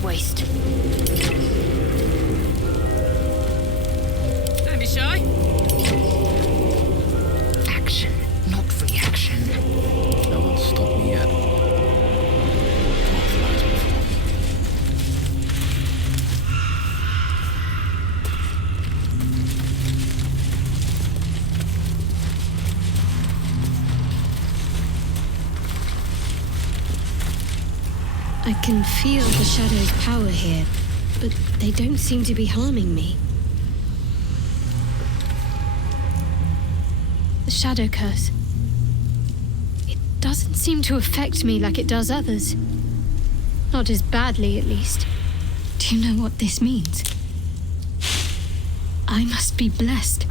to waste. Don't be shy. Action, not reaction. No one's stopped me yet. Not flies before me. I can feel the shadow's power here, but they don't seem to be harming me. The shadow curse. It doesn't seem to affect me like it does others. Not as badly, at least. Do you know what this means? I must be blessed.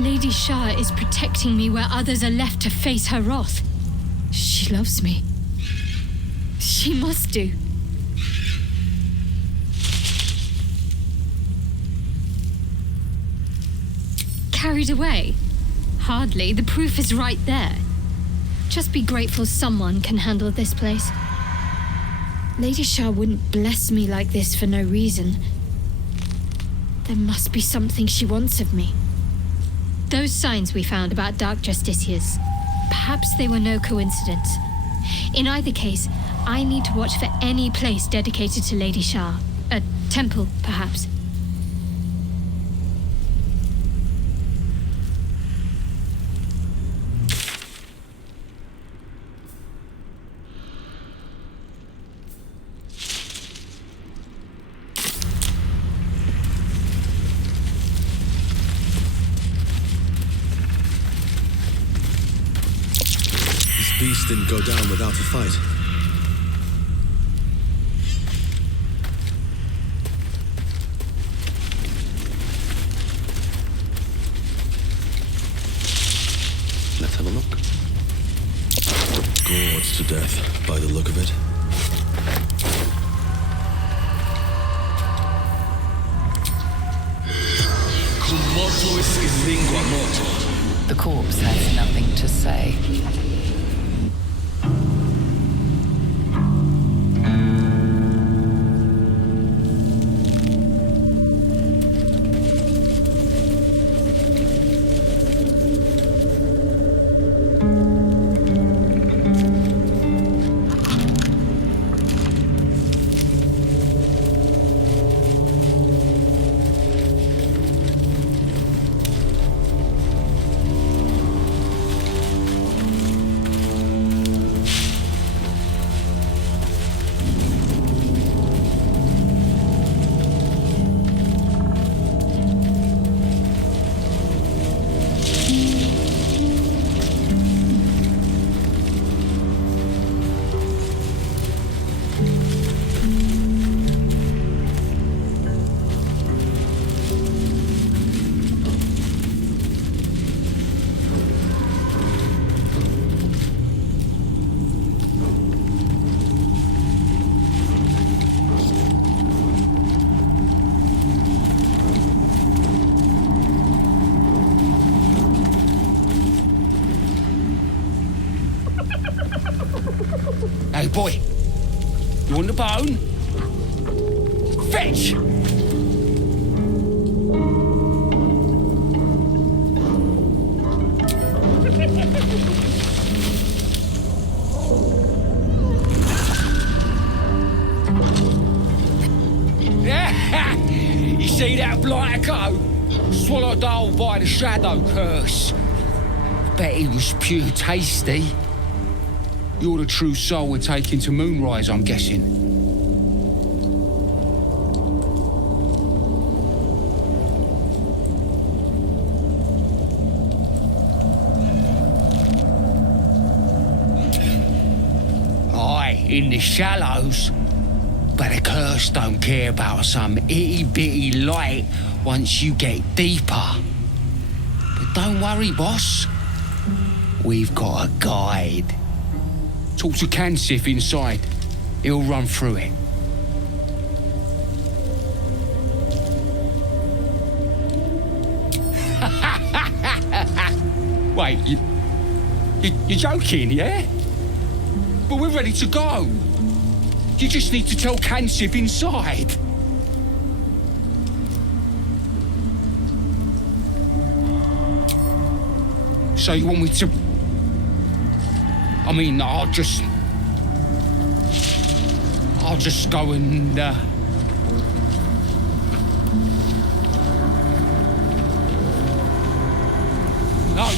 Lady Shah is protecting me where others are left to face her wrath. She loves me. She must do. Carried away? Hardly. The proof is right there. Just be grateful someone can handle this place. Lady Shah wouldn't bless me like this for no reason. There must be something she wants of me. Those signs we found about Dark Justiciars, perhaps they were no coincidence. In either case, I need to watch for any place dedicated to Lady Shah. A temple, perhaps. This beast didn't go down without a fight. Let's have a look. Gored to death, by the look of it. Cum mortuis in lingua mortor. The corpse has nothing to say. Hey, boy. You want the bone? Fetch! You see that blighter go? Swallowed whole by the shadow curse. Bet he was pure tasty. You're the true soul we're taking to Moonrise, I'm guessing. Aye, in the shallows. But the curse don't care about some itty-bitty light once you get deeper. But don't worry, boss. We've got a guide. Talk to Kansif inside. He'll run through it. Wait, you're joking, yeah? But we're ready to go. You just need to tell Kansip inside. So you want me to... I mean, I'll just go and... No! No!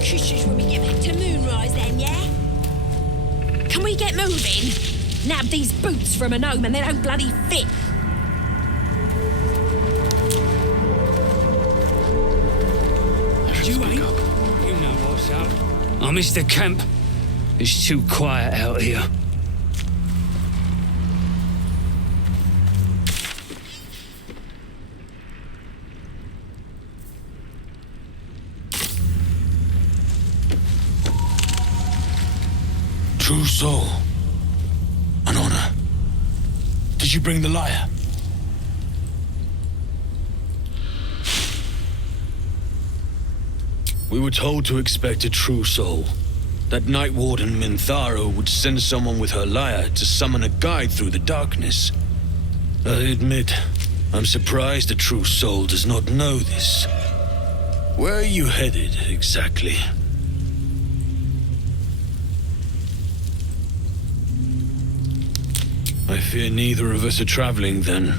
Kisses when we get back to Moonrise then, yeah? Can we get moving? Nab these boots from a gnome and they don't bloody fit. You ain't? You know what's up. Oh, Mr. Kemp. It's too quiet out here. True soul. An honor. Did you bring the lyre? We were told to expect a true soul. That Night Warden Minthara would send someone with her lyre to summon a guide through the darkness. I admit, I'm surprised a true soul does not know this. Where are you headed, exactly? I fear neither of us are traveling, then.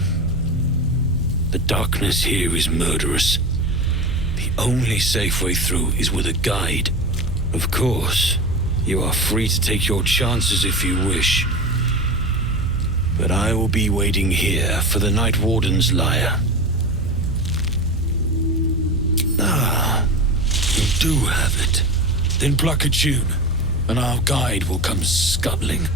The darkness here is murderous. The only safe way through is with a guide. Of course, you are free to take your chances if you wish. But I will be waiting here for the Night Warden's lyre. Ah, you do have it. Then pluck a tune, and our guide will come scuttling.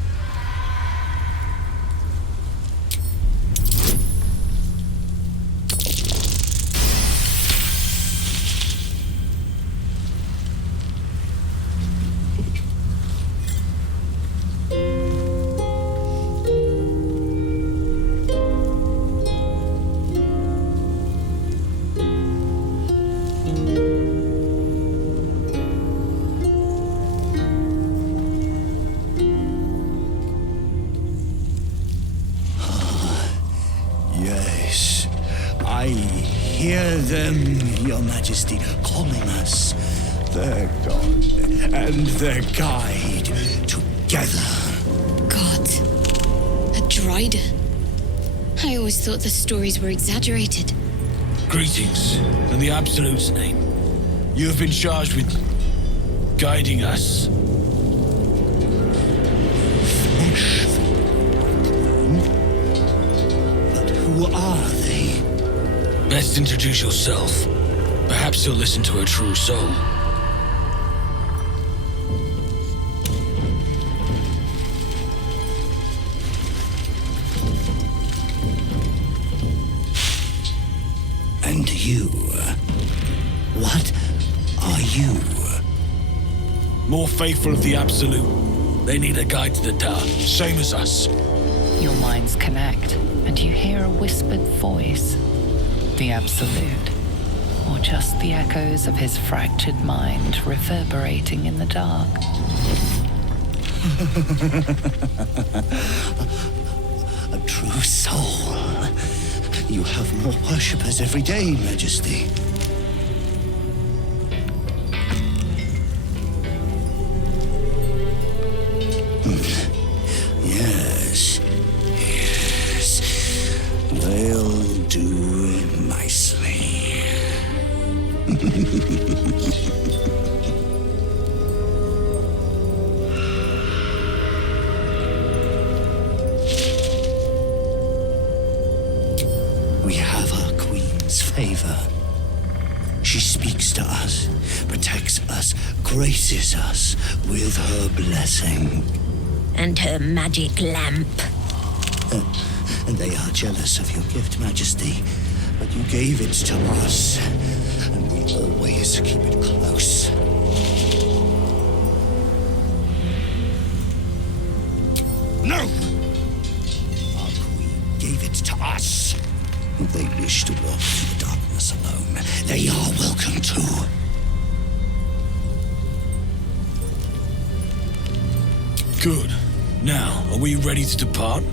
Yes, I hear them, Your Majesty, calling us, their god and their guide, together. God. A Drider. I always thought the stories were exaggerated. Greetings, in the Absolute's name. You have been charged with guiding us. But who are they? Best introduce yourself. Perhaps you'll listen to a true soul. And you? What are you? More faithful of the Absolute. They need a guide to the dark, same as us. Your minds connect, and you hear a whispered voice. The Absolute. Or just the echoes of his fractured mind reverberating in the dark. A true soul. You have more worshippers every day, Majesty. Yes. Yes. They'll do nicely. We have our queen's favor. She speaks to us, protects us, graces us with her blessing. And her magic lamp. And they are jealous of your gift, Majesty. But you gave it to us, and we always keep it close. No! us. If they wish to walk through the darkness alone, they are welcome to. Good. Now, are we ready to depart?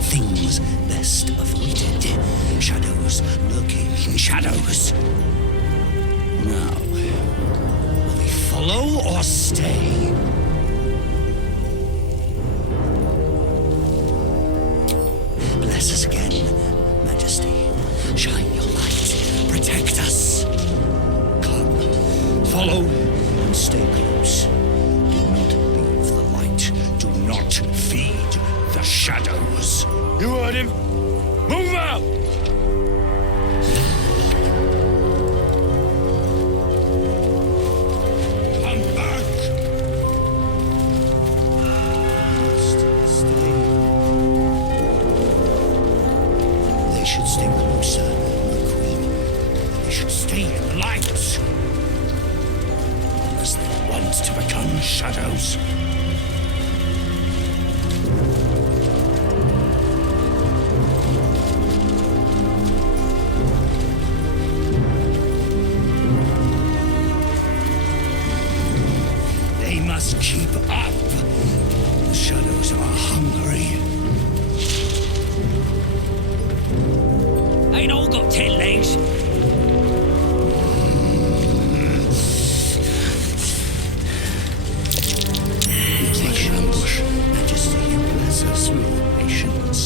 Things best avoided. Shadows lurking in shadows. Now, will we follow or stay? Bless us again, Majesty. Shine your light. Protect us. Come, follow and stay close. Do not leave the light. Do not feed the shadows. You heard him. Move out! Come back! Stay. They should stay closer, the Queen. They should stay in the light. Unless they want to become shadows. They must keep up. The shadows are hungry. Ain't all got 10 legs. We take ambush. Majesty, bless us with patience.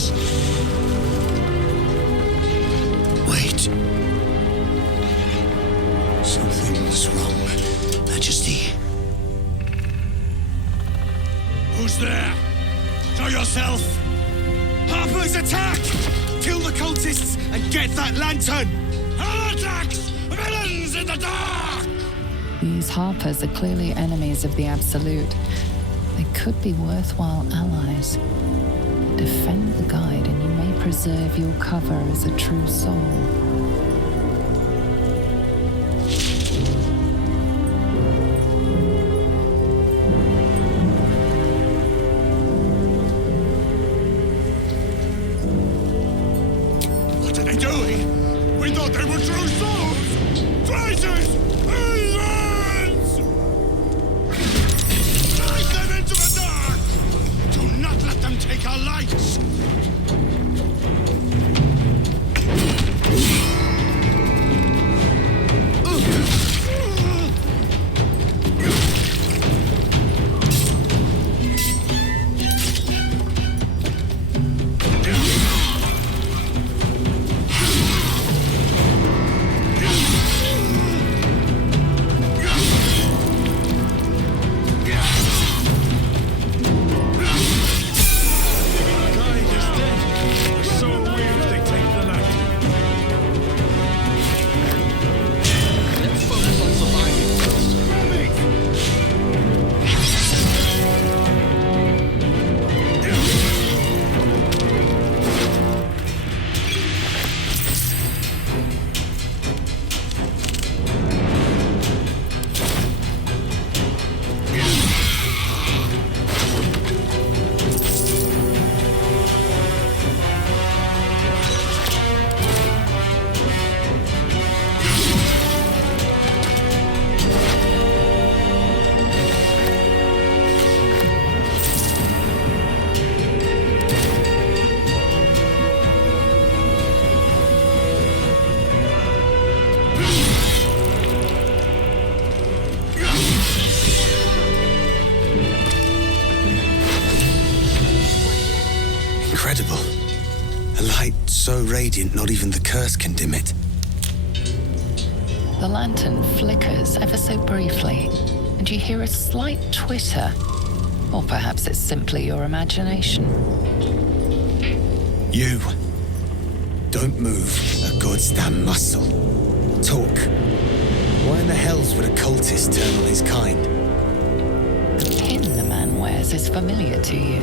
Wait. Something's wrong, Majesty. Who's there? Show yourself! Harper's attack! Kill the cultists and get that lantern! Heretics! Villains in the dark! These Harpers are clearly enemies of the Absolute. They could be worthwhile allies. Defend the guide and you may preserve your cover as a true soul. What are they doing? We thought they were true souls! Traitors! Heathens! Drive them into the dark! Do not let them take our lights! Incredible. A light so radiant not even the curse can dim it. The lantern flickers ever so briefly, and you hear a slight twitter. Or perhaps it's simply your imagination. You. Don't move a goddamn muscle. Talk. Why in the hells would a cultist turn on his kind? The pin the man wears is familiar to you.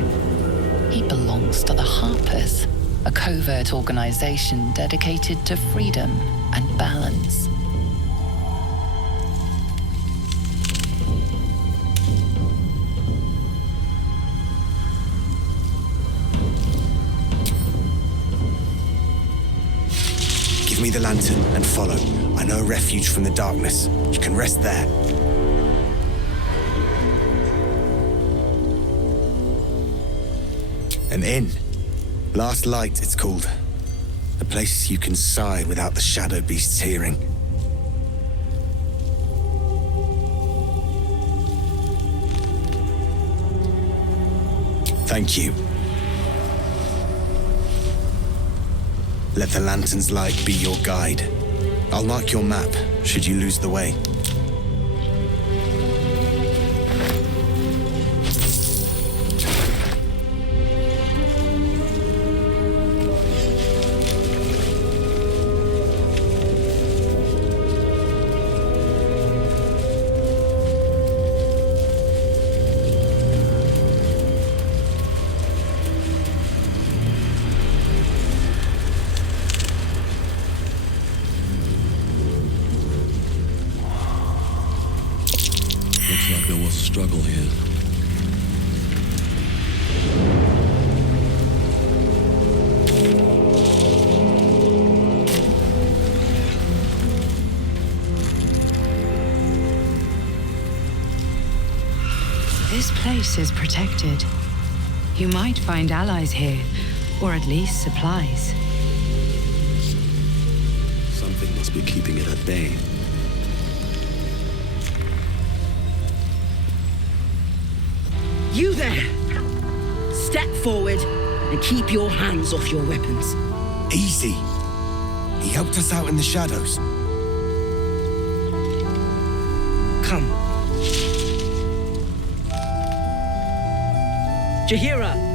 He belongs to the Harpers, a covert organization dedicated to freedom and balance. lantern and follow. I know a refuge from the darkness. You can rest there. An inn. Last Light, it's called. A place you can sigh without the shadow beasts hearing. Thank you. Let the lantern's light be your guide. I'll mark your map, should you lose the way. Looks like there was a struggle here. This place is protected. You might find allies here, or at least supplies. Something must be keeping it at bay. You there! Step forward and keep your hands off your weapons. Easy. He helped us out in the shadows. Come. Jahira!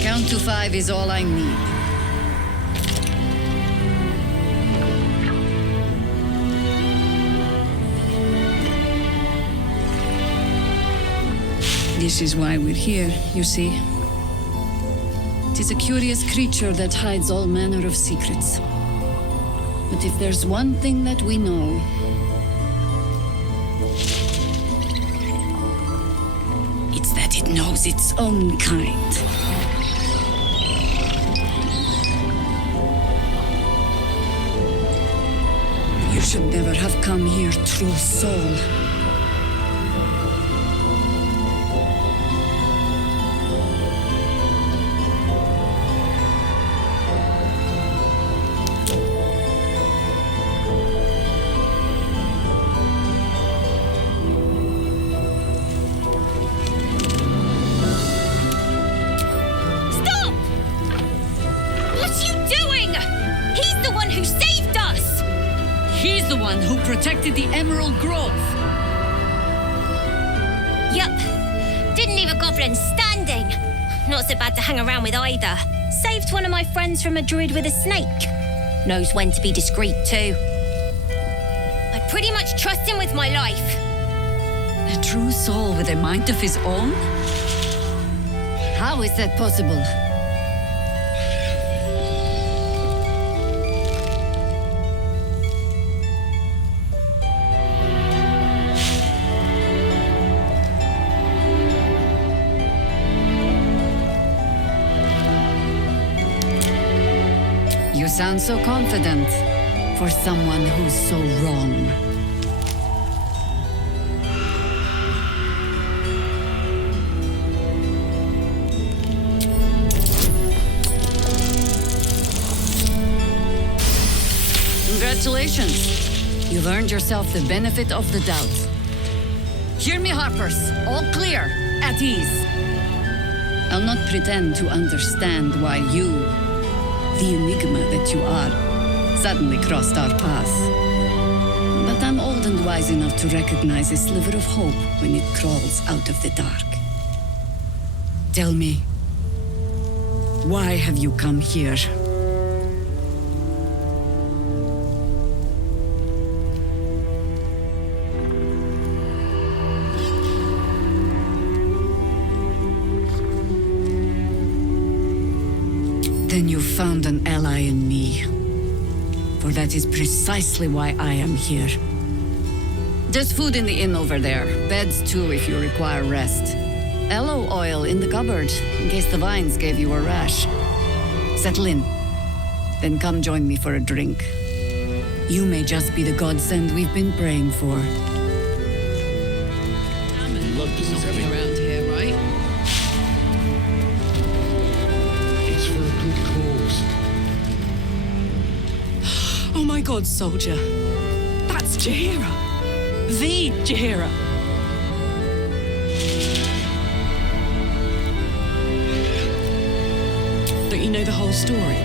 Count to 5 is all I need. This is why we're here, you see. It is a curious creature that hides all manner of secrets. But if there's one thing that we know, it's that it knows its own kind. You should never have come here, true soul. Stop! What are you doing? He's the one who saved us! He's the one who protected the Emerald Grove. Yup. Didn't leave a goblin standing. Not so bad to hang around with either. Saved one of my friends from a druid with a snake. Knows when to be discreet too. I pretty much trust him with my life. A true soul with a mind of his own? How is that possible? You sound so confident for someone who's so wrong. Congratulations. You've earned yourself the benefit of the doubt. Hear me, Harpers. All clear. At ease. I'll not pretend to understand why you, the enigma that you are, suddenly crossed our paths. But I'm old and wise enough to recognize a sliver of hope when it crawls out of the dark. Tell me, why have you come here? Then you found an ally in me. For that is precisely why I am here. There's food in the inn over there. Beds too if you require rest. Aloe oil in the cupboard, in case the vines gave you a rash. Settle in. Then come join me for a drink. You may just be the godsend we've been praying for. Love this Around here, right? It's for a good cause. Oh my god, soldier. That's Jaheira. The Jaheira. Don't you know the whole story?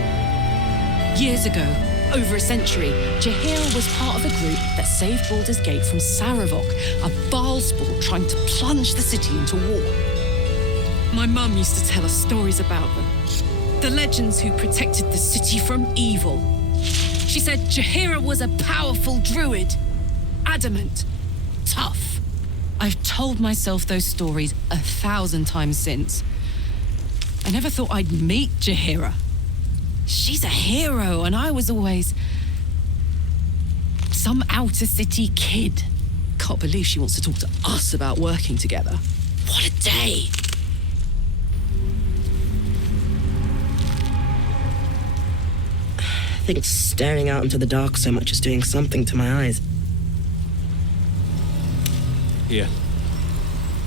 Years ago, over a century, Jaheira was part of a group that saved Baldur's Gate from Saravok, a Baalspawn trying to plunge the city into war. My mum used to tell us stories about them. The legends who protected the city from evil. She said Jaheira was a powerful druid. Adamant. Tough. I've told myself those stories 1,000 times since. I never thought I'd meet Jaheira. She's a hero, and I was always some outer city kid. Can't believe she wants to talk to us about working together. What a day! I think staring out into the dark so much is doing something to my eyes. Here.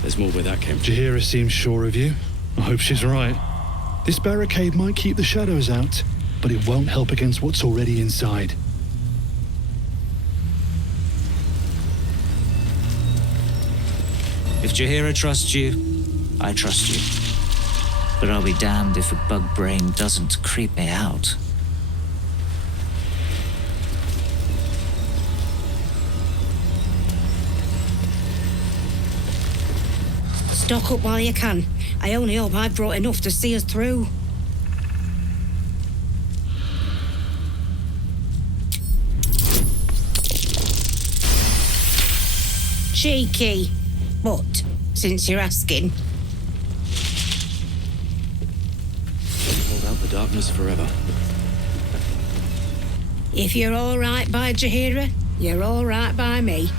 There's more where that came from. Jaheira seems sure of you. I hope she's right. This barricade might keep the shadows out, but it won't help against what's already inside. If Jaheira trusts you, I trust you. But I'll be damned if a bug brain doesn't creep me out. Stock up while you can. I only hope I've brought enough to see us through. Cheeky. But, since you're asking. Hold out the darkness forever. If you're all right by Jaheira, you're all right by me.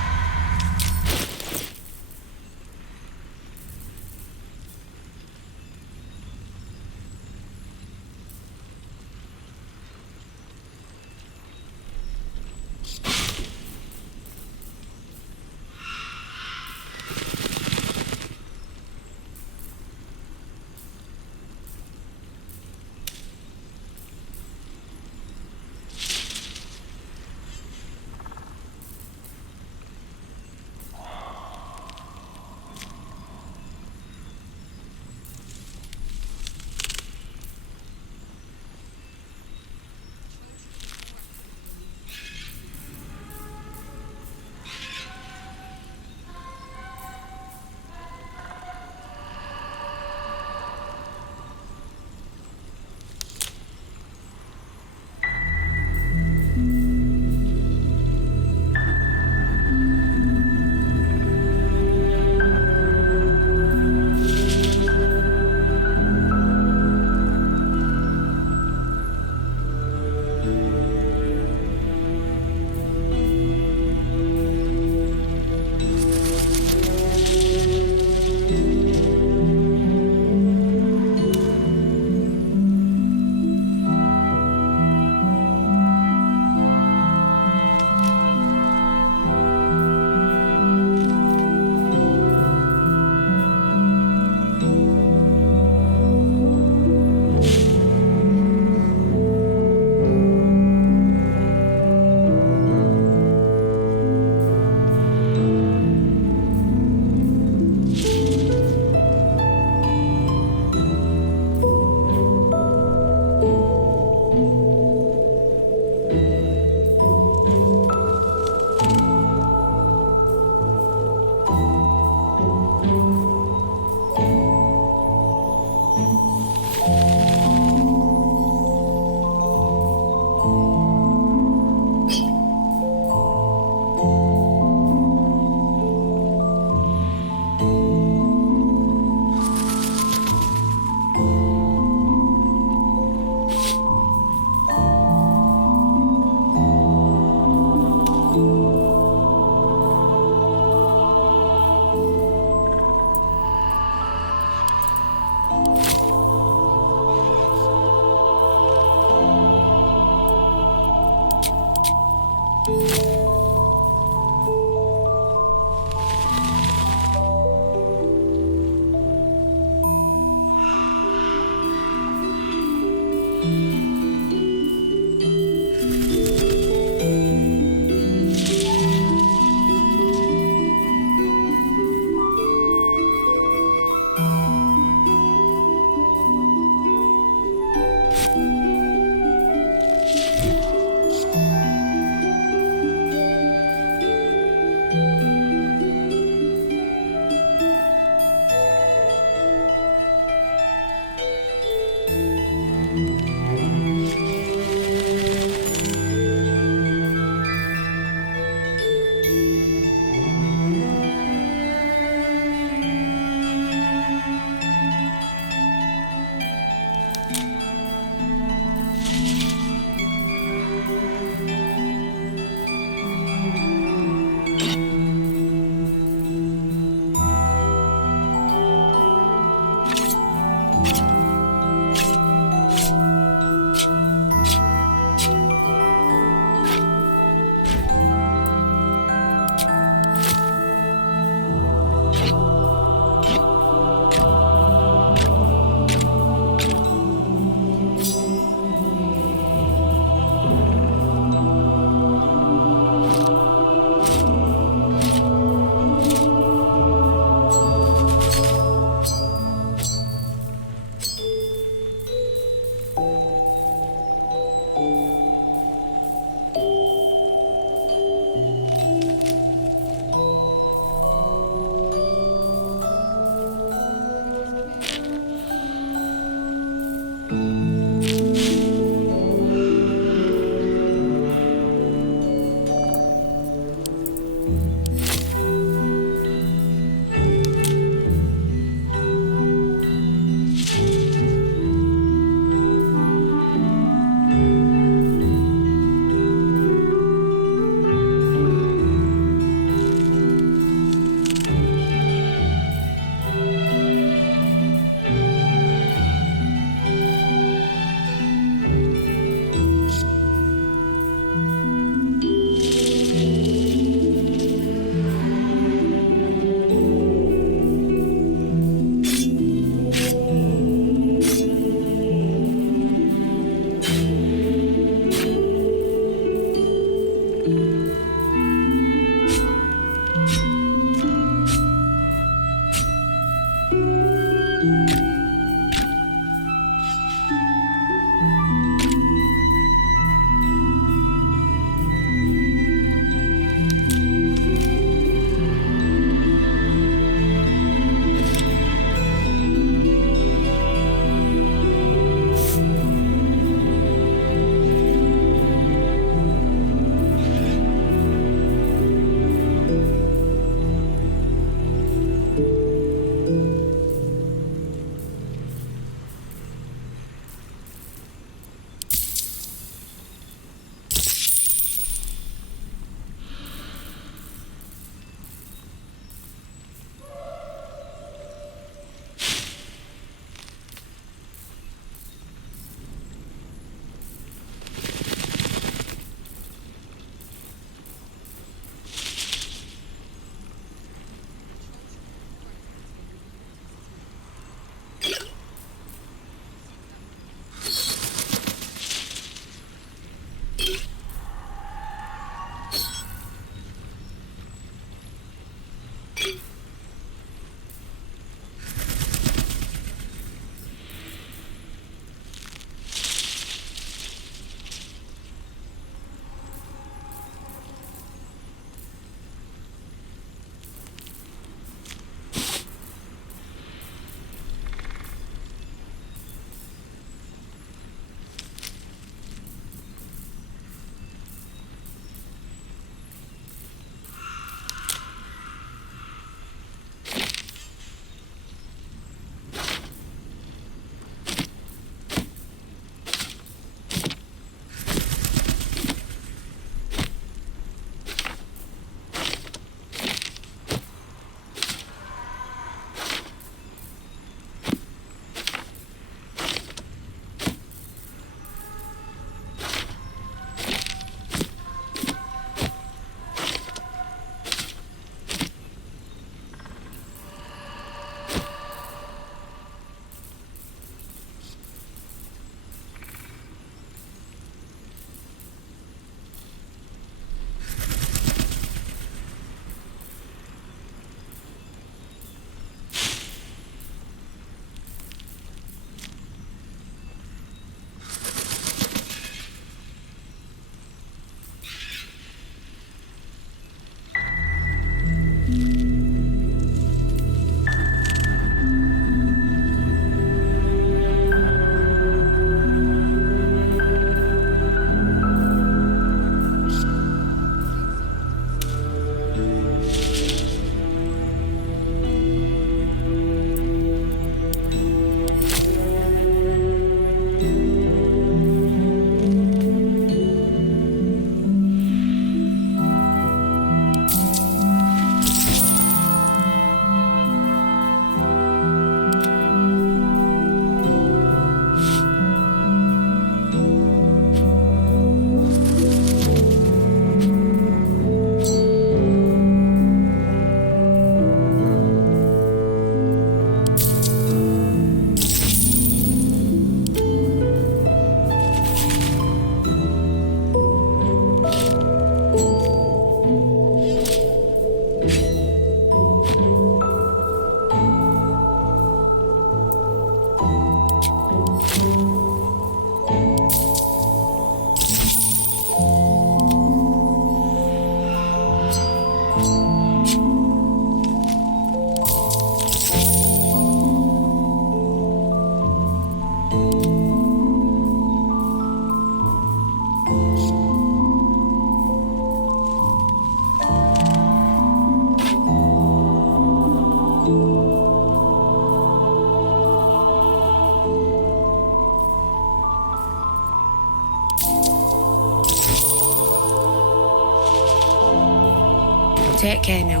Take care now.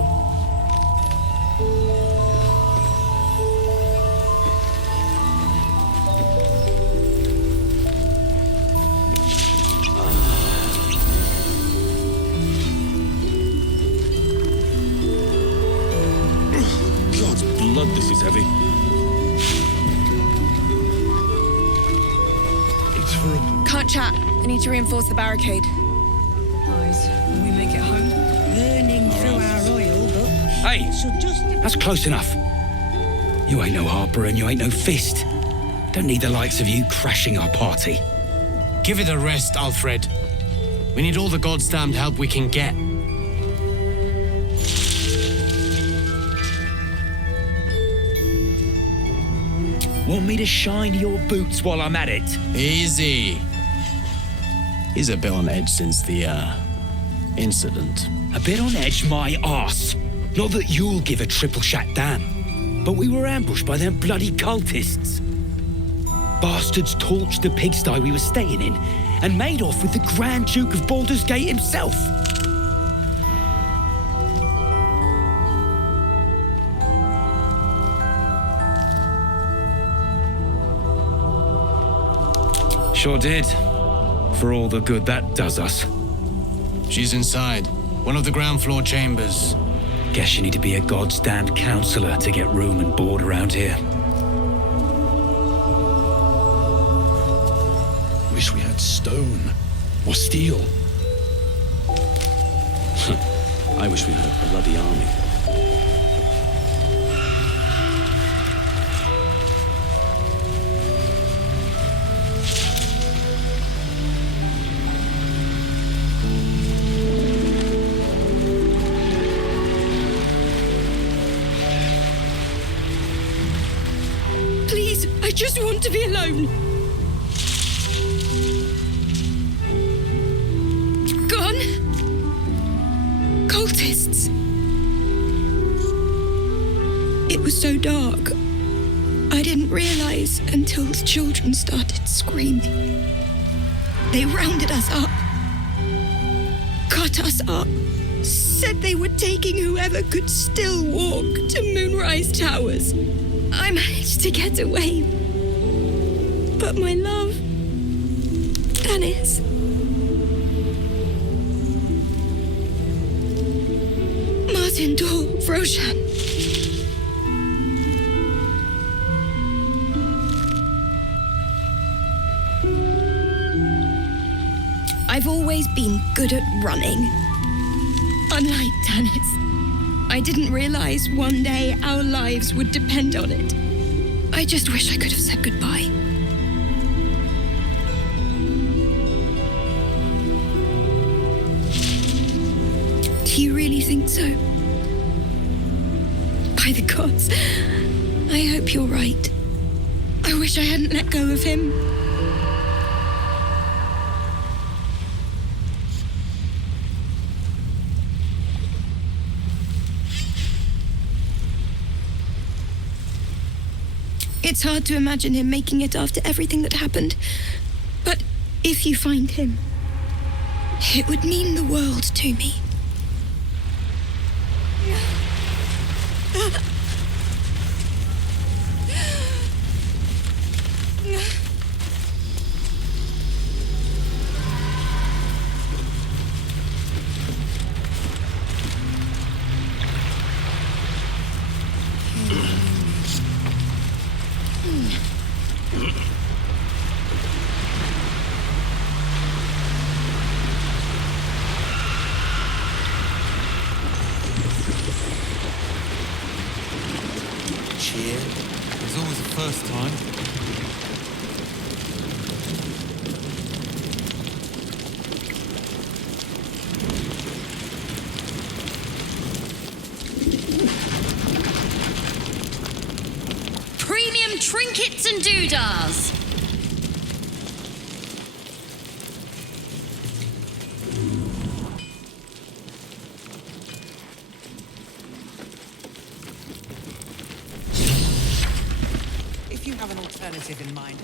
God's blood, this is heavy. It's for a... Can't chat. I need to reinforce the barricade. Guys, when we make it home. Burning through our oil, but... Hey, that's close enough. You ain't no Harper and you ain't no Fist. Don't need the likes of you crashing our party. Give it a rest, Alfred. We need all the goddamned help we can get. Want me to shine your boots while I'm at it? Easy. He's a bit on edge since the, incident. A bit on edge my arse. Not that you'll give a triple shot damn, but we were ambushed by them bloody cultists. Bastards torched the pigsty we were staying in and made off with the Grand Duke of Baldur's Gate himself. Sure did. For all the good that does us. She's inside. One of the ground floor chambers. Guess you need to be a goddamned counselor to get room and board around here. Wish we had stone. Or steel. I wish we had a bloody army. Please, I just want to be alone. Gone? Cultists. It was so dark. I didn't realize until the children started screaming. They rounded us up. Cut us up. Said they were taking whoever could still walk to Moonrise Towers. I managed to get away. But my love, Dennis. Martin Dor, Roshan. I've always been good at running. Unlike Dennis. I didn't realize one day our lives would depend on it. I just wish I could have said goodbye. Do you really think so? By the gods, I hope you're right. I wish I hadn't let go of him. It's hard to imagine him making it after everything that happened. But if you find him, it would mean the world to me. There's always a first time. Premium trinkets and doodahs. If you have an alternative in mind,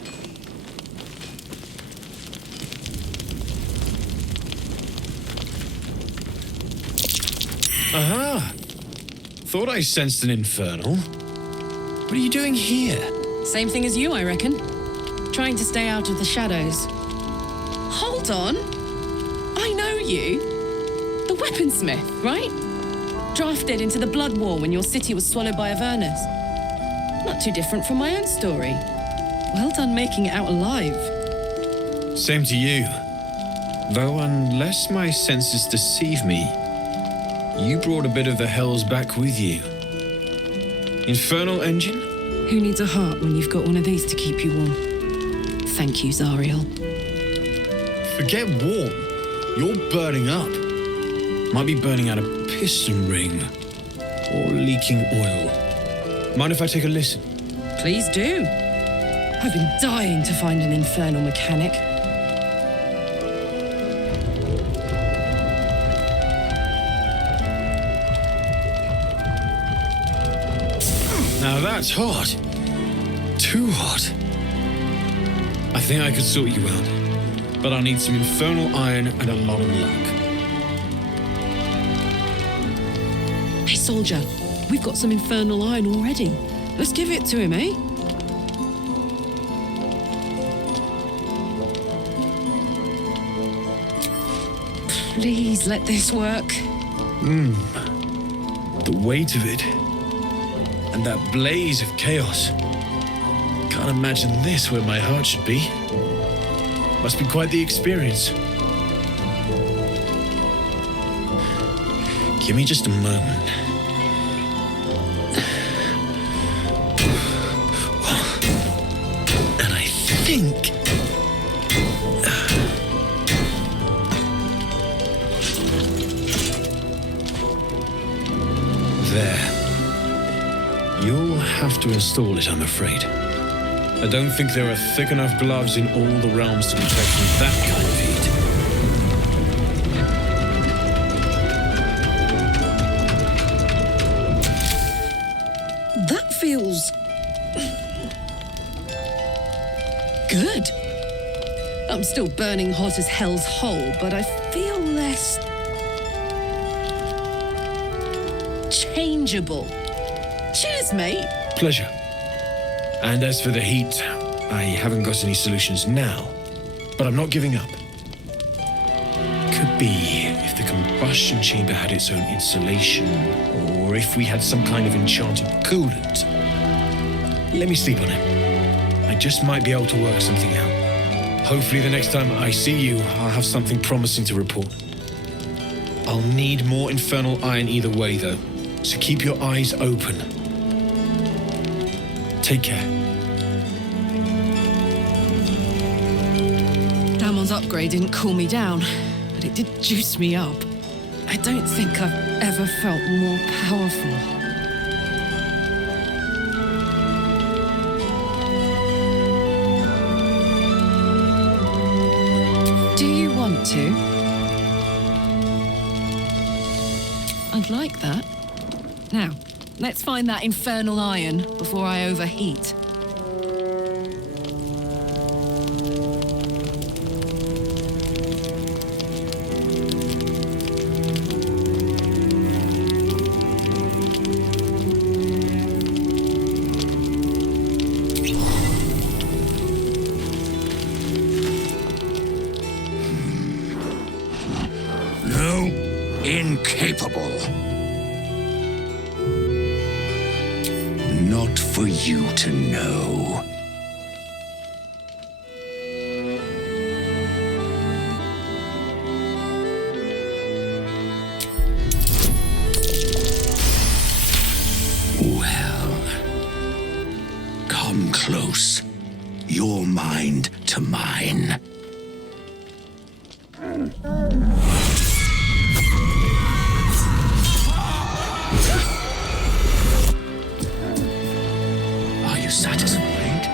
Aha! Thought I sensed an infernal. What are you doing here? Same thing as you, I reckon. Trying to stay out of the shadows. Hold on. I know you. The weaponsmith, right? Drafted into the Blood War when your city was swallowed by Avernus. Not too different from my own story. Well done making it out alive. Same to you. Though unless my senses deceive me, you brought a bit of the hells back with you. Infernal engine? Who needs a heart when you've got one of these to keep you warm? Thank you, Zariel. Forget warm. You're burning up. Might be burning out a piston ring. Or leaking oil. Mind if I take a listen? Please do. I've been dying to find an infernal mechanic. Now that's hot. Too hot. I think I could sort you out. But I'll need some infernal iron and a lot of luck. Hey, soldier. We've got some infernal iron already. Let's give it to him, eh? Please let this work. The weight of it. And that blaze of chaos. Can't imagine this where my heart should be. Must be quite the experience. Give me just a moment. And I think... There. You'll have to install it, I'm afraid. I don't think there are thick enough gloves in all the realms to protect from that kind of heat. That feels... good. I'm still burning hot as hell's hole, but I feel less... changeable. Cheers, mate. Pleasure. And as for the heat, I haven't got any solutions now, but I'm not giving up. Could be if the combustion chamber had its own insulation, or if we had some kind of enchanted coolant. Let me sleep on it. I just might be able to work something out. Hopefully the next time I see you, I'll have something promising to report. I'll need more infernal iron either way, though, so keep your eyes open. Take care. Damon's upgrade didn't cool me down, but it did juice me up. I don't think I've ever felt more powerful. Do you want to? I'd like that. Now, let's find that infernal iron before I overheat. No, incapable. Not for you to know. Well, come close. Your mind to mine. Are you satisfied?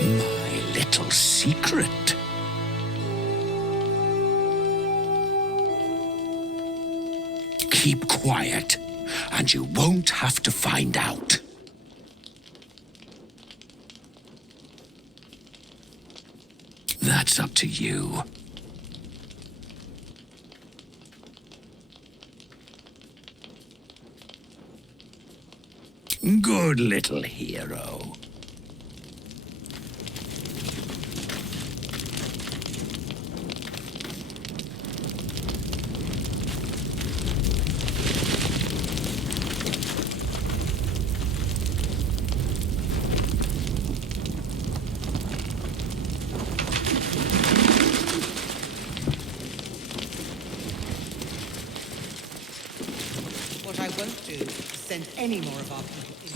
My little secret. Keep quiet, and you won't have to find out. That's up to you. Good little hero. What I won't do is send any more of our people in.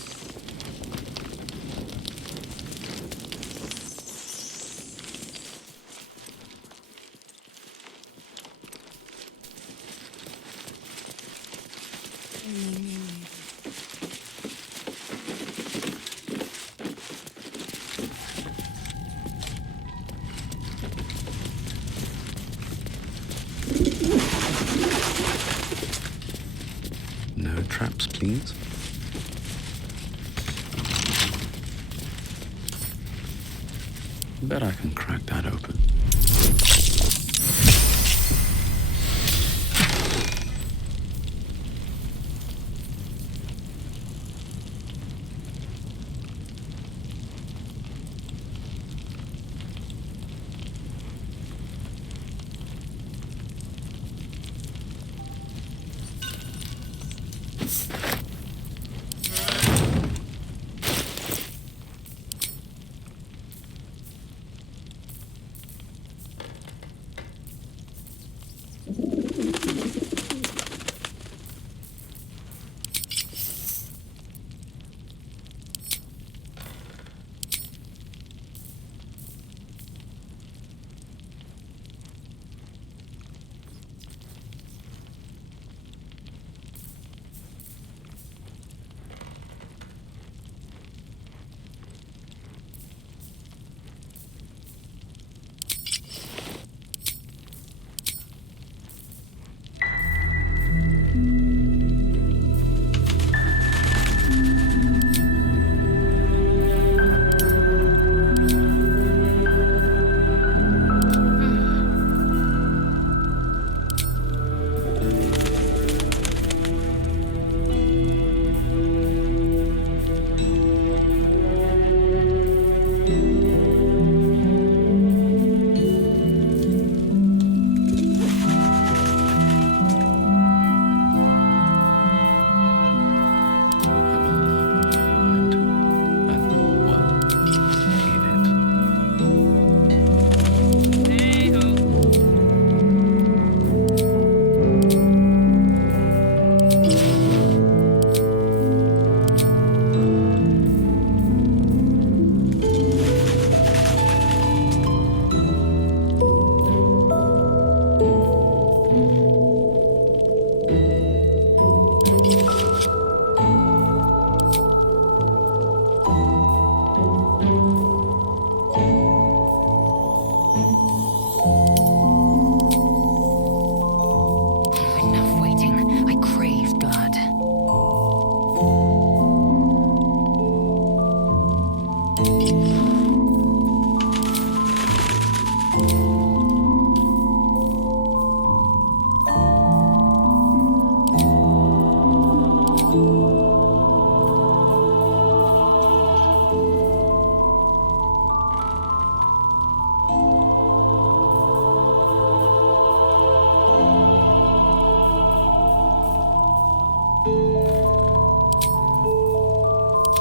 No traps, please. Bet I can crack that open.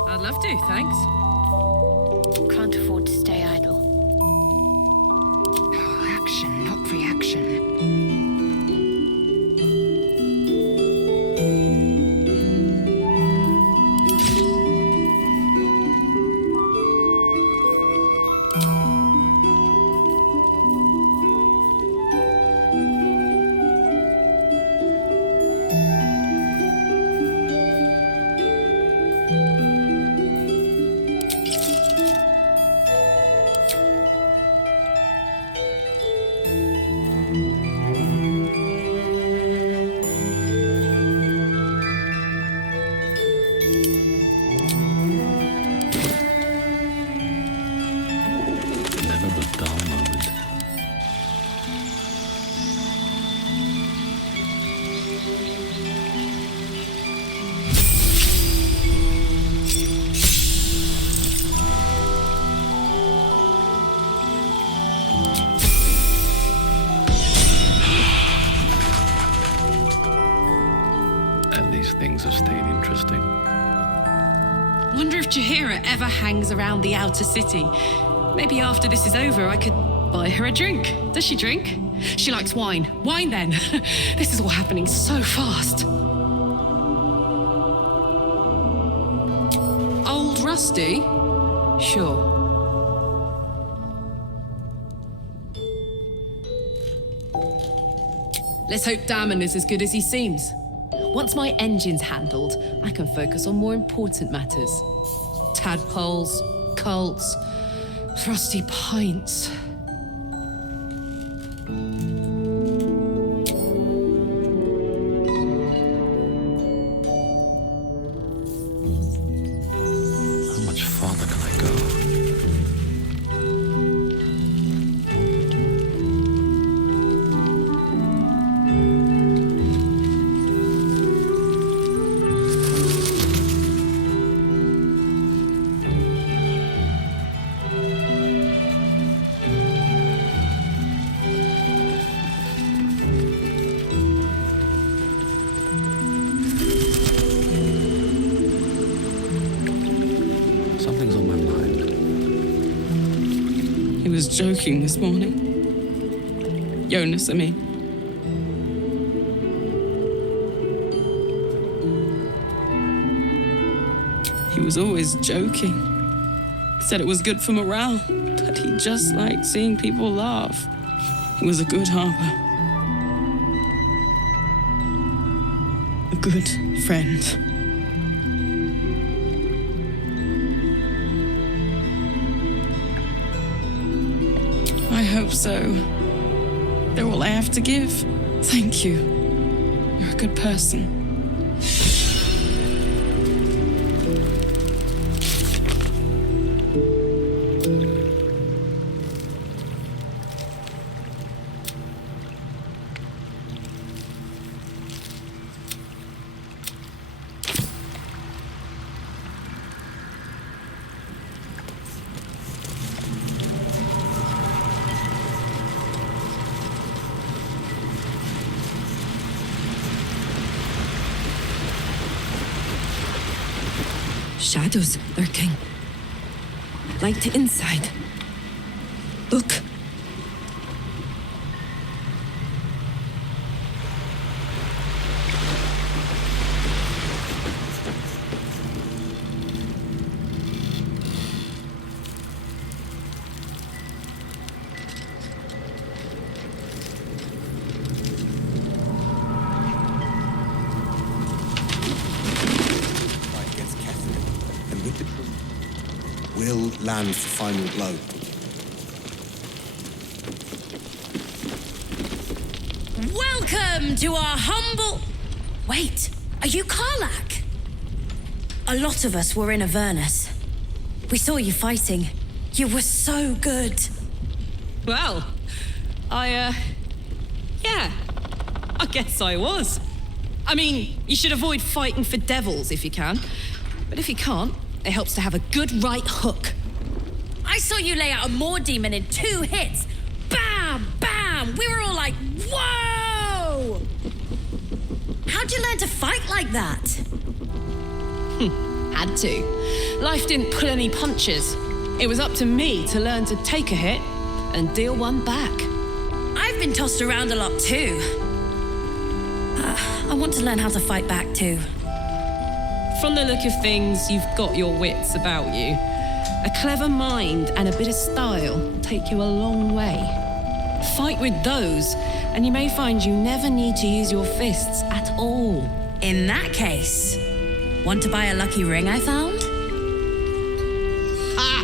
I'd love to, thanks. Can't afford to stay idle. Action, not reaction. these things have stayed interesting. Wonder if Jahira ever hangs around the outer city. Maybe after this is over, I could buy her a drink. Does she drink? She likes wine. Wine then. This is all happening so fast. Old Rusty? Sure. Let's hope Damon is as good as he seems. Once my engine's handled, I can focus on more important matters. Tadpoles, cults, frosty pints. How much farther can I go? Something's on my mind. He was joking this morning. Jonas, I mean. He was always joking. He said it was good for morale, but he just liked seeing people laugh. He was a good harper. A good friend. I hope so. They're all I have to give. Thank you. You're a good person. Shadows lurking. Light to inside. Look. We'll land for final blow. Welcome to our humble... Wait, are you Karlak? A lot of us were in Avernus. We saw you fighting. You were so good. Well, yeah, I guess I was. I mean, you should avoid fighting for devils if you can. But if you can't, it helps to have a good right hook. I saw you lay out a Moor demon in 2 hits. Bam, bam! We were all like, whoa! How'd you learn to fight like that? Had to. Life didn't pull any punches. It was up to me to learn to take a hit and deal one back. I've been tossed around a lot too. I want to learn how to fight back too. From the look of things, you've got your wits about you. A clever mind and a bit of style take you a long way. Fight with those, and you may find you never need to use your fists at all. In that case, want to buy a lucky ring I found? Ah!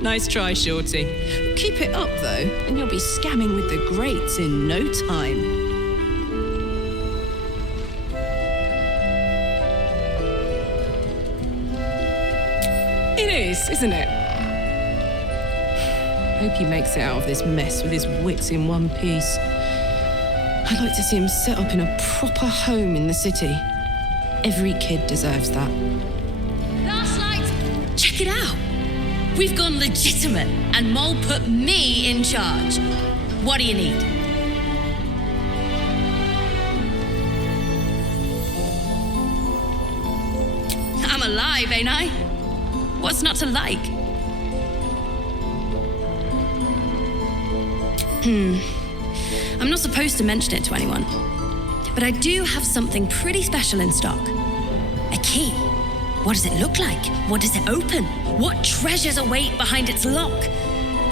Nice try, Shorty. Keep it up, though, and you'll be scamming with the greats in no time. It is, isn't it? Hope he makes it out of this mess with his wits in one piece. I'd like to see him set up in a proper home in the city. Every kid deserves that. Last light! Check it out! We've gone legitimate, and Mole put me in charge. What do you need? I'm alive, ain't I? What's not to like? I'm not supposed to mention it to anyone, but I do have something pretty special in stock. A key. What does it look like? What does it open? What treasures await behind its lock?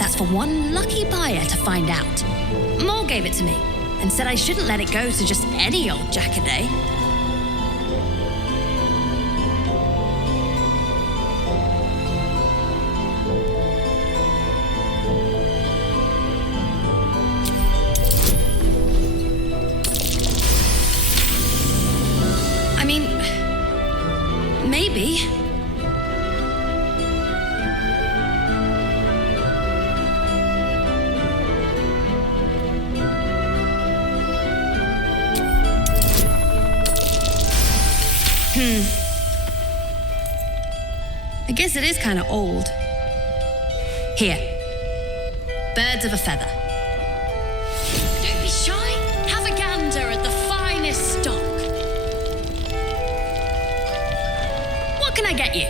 That's for one lucky buyer to find out. Mole gave it to me and said I shouldn't let it go to just any old jackaday. I mean, maybe. I guess it is kind of old. Here. Birds of a feather. Don't be shy. Have a gander at the finest stock. What can I get you?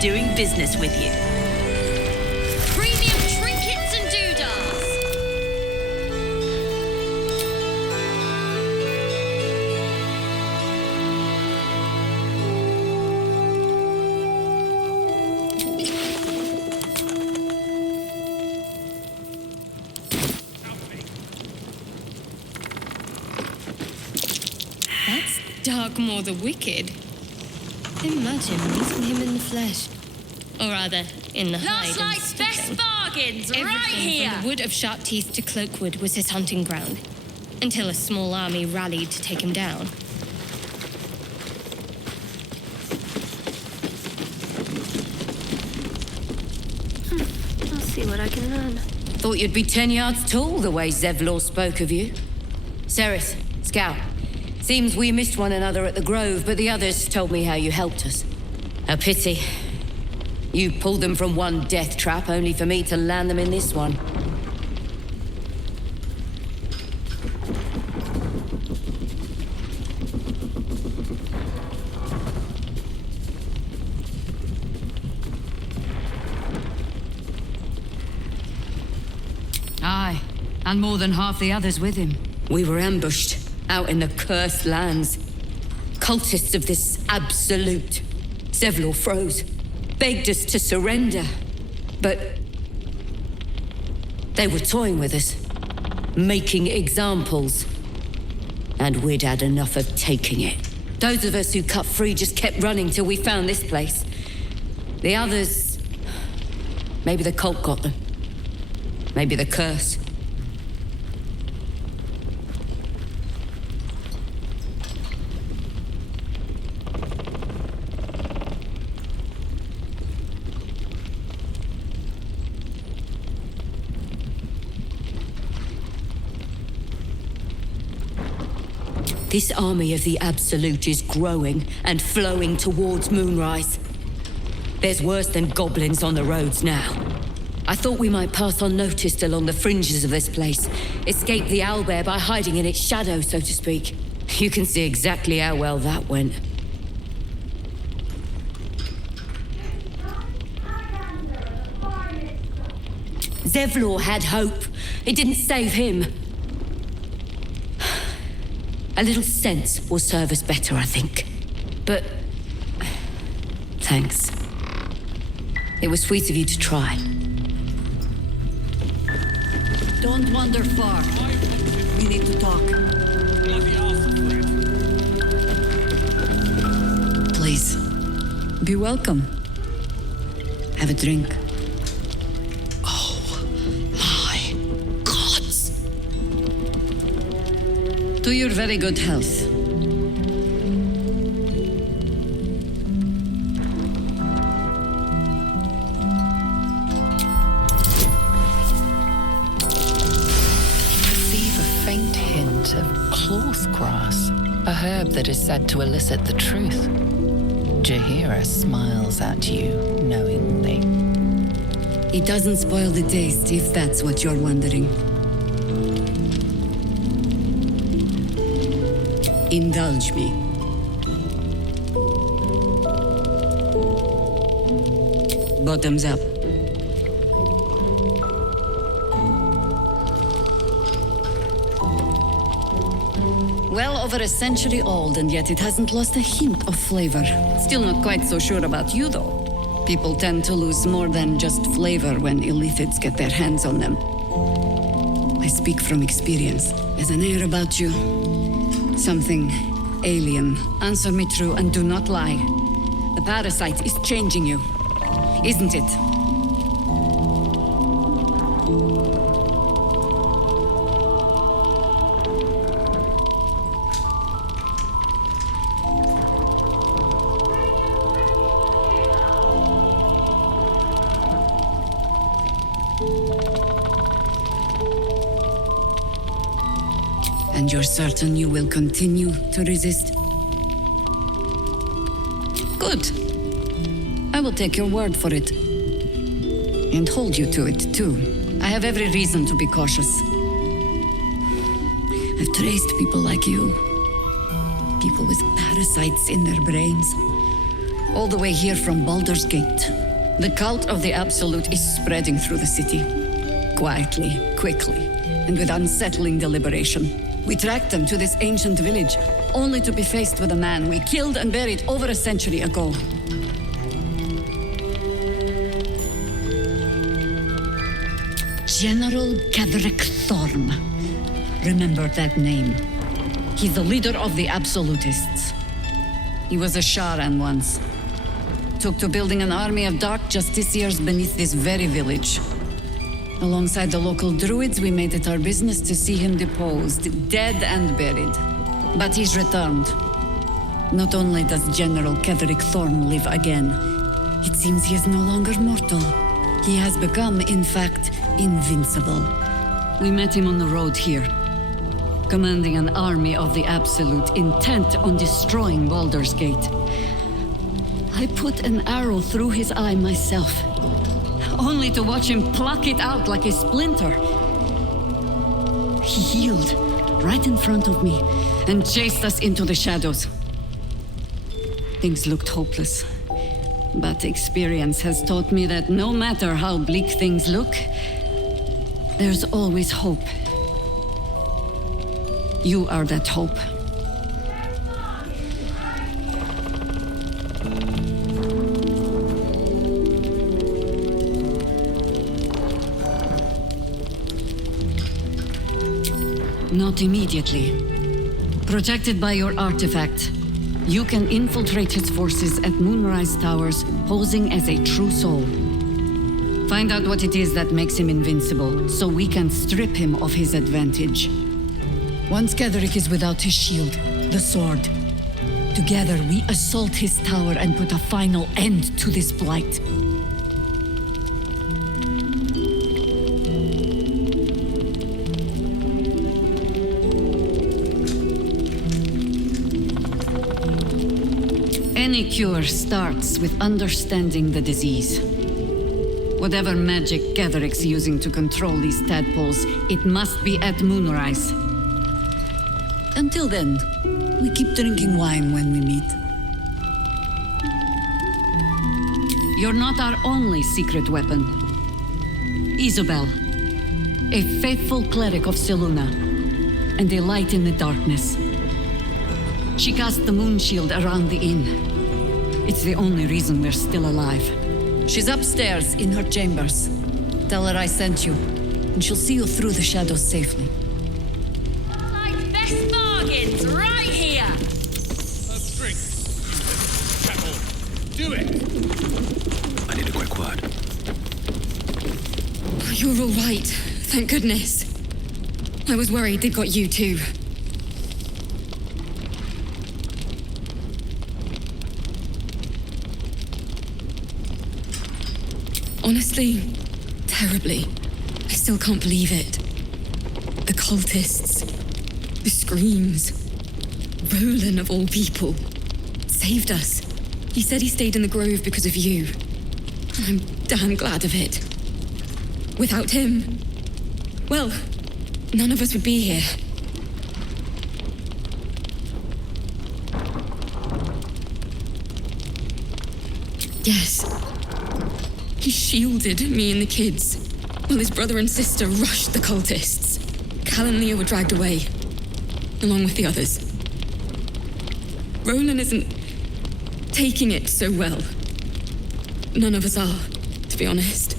Doing business with you. Premium trinkets and doodahs. That's Darkmoor the Wicked. Imagine meeting him in the flesh. Or rather, in the hide. Last night's best bargains, right Everything here. from the Wood of Sharp Teeth to Cloakwood was his hunting ground, until a small army rallied to take him down. I'll see what I can learn. Thought you'd be 10 yards tall the way Zevlor spoke of you. Ceres, Scout. Seems we missed one another at the Grove, but the others told me how you helped us. A pity. You pulled them from one death trap, only for me to land them in this one. Aye, and more than half the others with him. We were ambushed, out in the cursed lands. Cultists of this absolute. Zevlor froze, begged us to surrender. But they were toying with us, making examples. And we'd had enough of taking it. Those of us who cut free just kept running till we found this place. The others... maybe the cult got them. Maybe the curse. This army of the Absolute is growing and flowing towards Moonrise. There's worse than goblins on the roads now. I thought we might pass unnoticed along the fringes of this place, escape the owlbear by hiding in its shadow, so to speak. You can see exactly how well that went. Zevlor had hope. It didn't save him. A little sense will serve us better, I think. But... thanks. It was sweet of you to try. Don't wander far. We need to talk. Please, be welcome. Have a drink. Oh, my gods. To your very good health. Of cloth grass, a herb that is said to elicit the truth. Jahira smiles at you knowingly. It doesn't spoil the taste, if that's what you're wondering. Indulge me. Bottoms up. Well over a century old, and yet it hasn't lost a hint of flavor. Still not quite so sure about you, though. People tend to lose more than just flavor when illithids get their hands on them. I speak from experience. There's an air about you. Something alien. Answer me true and do not lie. The parasite is changing you, isn't it? And you're certain you will continue to resist? Good. I will take your word for it. And hold you to it, too. I have every reason to be cautious. I've traced people like you. People with parasites in their brains. All the way here from Baldur's Gate. The cult of the Absolute is spreading through the city. Quietly, quickly, and with unsettling deliberation. We tracked them to this ancient village, only to be faced with a man we killed and buried over a century ago. General Ketherick Thorm. Remember that name. He's the leader of the Absolutists. He was a Sharan once. Took to building an army of dark justiciars beneath this very village. Alongside the local druids, we made it our business to see him deposed, dead and buried. But he's returned. Not only does General Ketherick Thorm live again, it seems he is no longer mortal. He has become, in fact, invincible. We met him on the road here, commanding an army of the Absolute, intent on destroying Baldur's Gate. I put an arrow through his eye myself, only to watch him pluck it out like a splinter. He healed right in front of me and chased us into the shadows. Things looked hopeless, but experience has taught me that no matter how bleak things look, there's always hope. You are that hope. Not immediately. Protected by your artifact, You can infiltrate his forces at Moonrise Towers, posing as a true soul. Find out what it is that makes him invincible, so we can strip him of his advantage. Once Ketheric is without his shield, the sword, together we assault his tower and put a final end to this blight. Any cure starts with understanding the disease. Whatever magic Ketheric's using to control these tadpoles, it must be at Moonrise. Until then, we keep drinking wine when we meet. You're not our only secret weapon. Isabel, a faithful cleric of Selûne, and a light in the darkness. She cast the moon shield around the inn. It's the only reason we're still alive. She's upstairs in her chambers. Tell her I sent you, and she'll see you through the shadows safely. Best bargains right here! Drink. Do it! I need a quick word. You're all right. Thank goodness. I was worried they'd got you too. Honestly, terribly. I still can't believe it. The cultists, the screams. Roland, of all people, saved us. He said he stayed in the grove because of you. And I'm damn glad of it. Without him, well, none of us would be here. Yes. He shielded me and the kids, while his brother and sister rushed the cultists. Cal and Leo were dragged away, along with the others. Roland isn't taking it so well. None of us are, to be honest.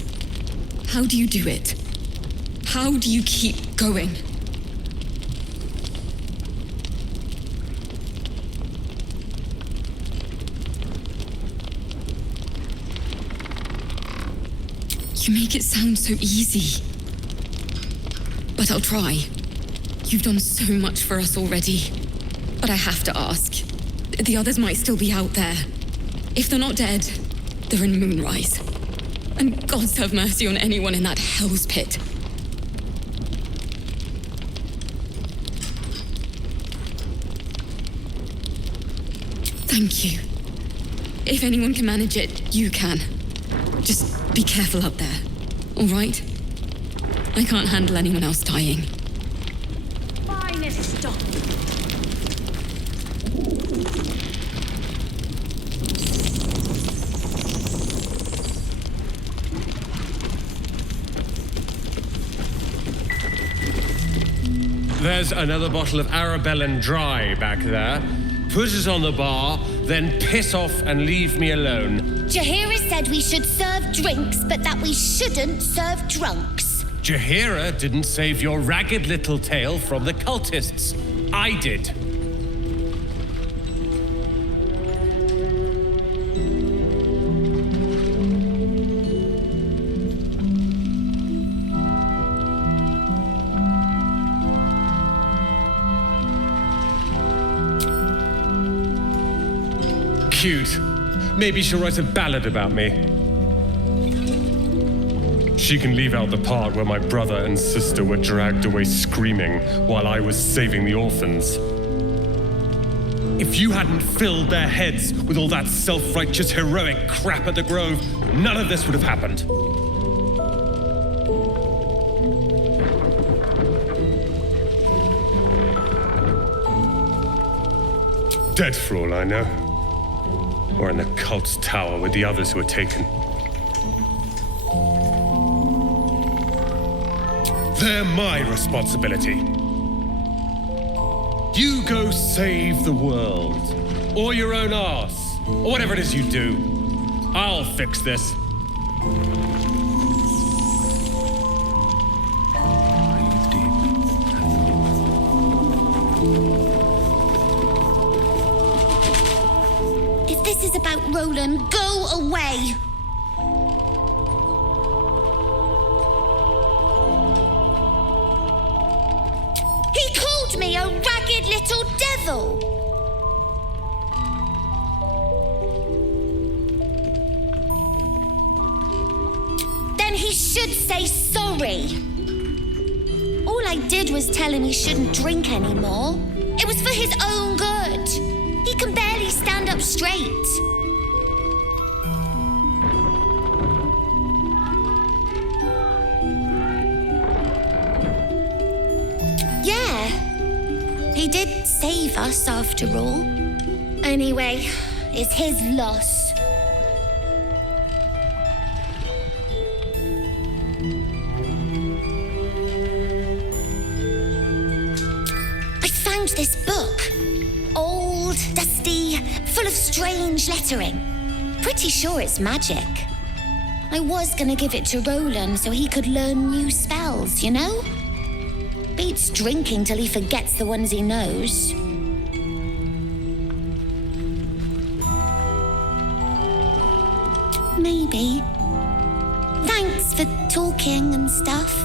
How do you do it? How do you keep going? You make it sound so easy. But I'll try. You've done so much for us already. But I have to ask. The others might still be out there. If they're not dead, they're in Moonrise. And God's have mercy on anyone in that hell's pit. Thank you. If anyone can manage it, you can. Just be careful up there, all right? I can't handle anyone else dying. Finest stuff. There's another bottle of Arabellan Dry back there. Put it on the bar, then piss off and leave me alone. Jaheira said we should serve drinks, but that we shouldn't serve drunks. Jaheira didn't save your ragged little tail from the cultists. I did. Cute. Maybe she'll write a ballad about me. She can leave out the part where my brother and sister were dragged away screaming while I was saving the orphans. If you hadn't filled their heads with all that self-righteous heroic crap at the Grove, none of this would have happened. Dead for all I know. Or in the cult's tower with the others who were taken. They're my responsibility. You go save the world. Or your own arse. Or whatever it is you do. I'll fix this. Roland, go away! He called me a ragged little devil! Then he should say sorry. All I did was tell him he shouldn't drink anymore. It was for his own good. He can barely stand up straight. Yeah, he did save us after all. Anyway, it's his loss. This book. Old, dusty, full of strange lettering. Pretty sure it's magic. I was gonna give it to Roland so he could learn new spells, you know? Beats drinking till he forgets the ones he knows. Maybe. Thanks for talking and stuff.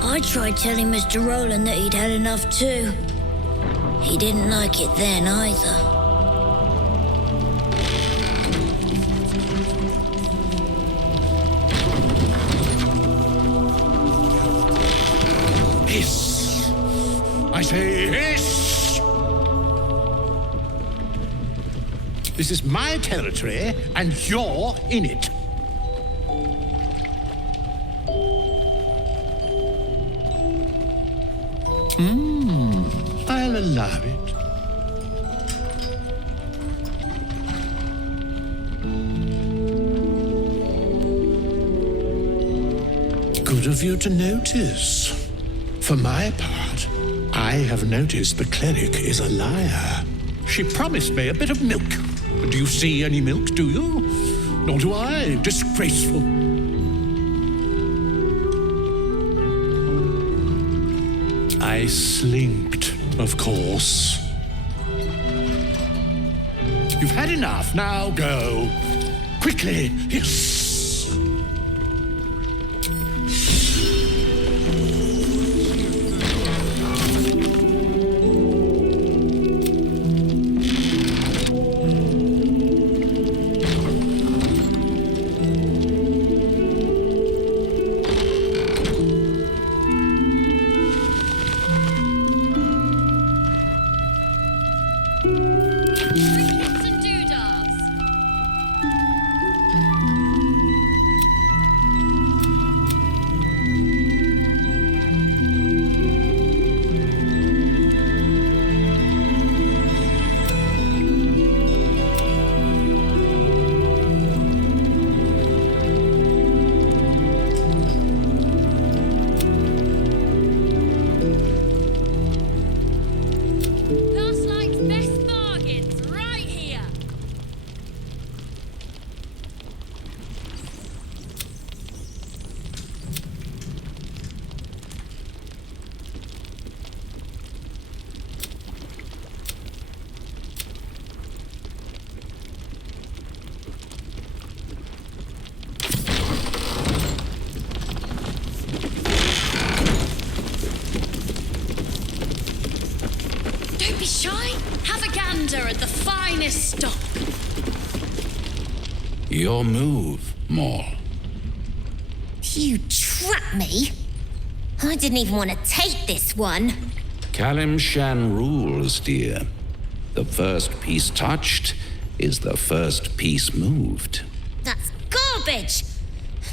I tried telling Mr. Roland that he'd had enough too. He didn't like it then either. Hiss! I say hiss! This is my territory, and you're in it. I'll allow it. Good of you to notice. For my part, I have noticed the cleric is a liar. She promised me a bit of milk. But do you see any milk, do you? Nor do I. Disgraceful. I slinked, of course. You've had enough, now go. Quickly, yes. At the finest stock. Your move, Maul. You trapped me? I didn't even want to take this one. Callum Shan rules, dear. The first piece touched is the first piece moved. That's garbage.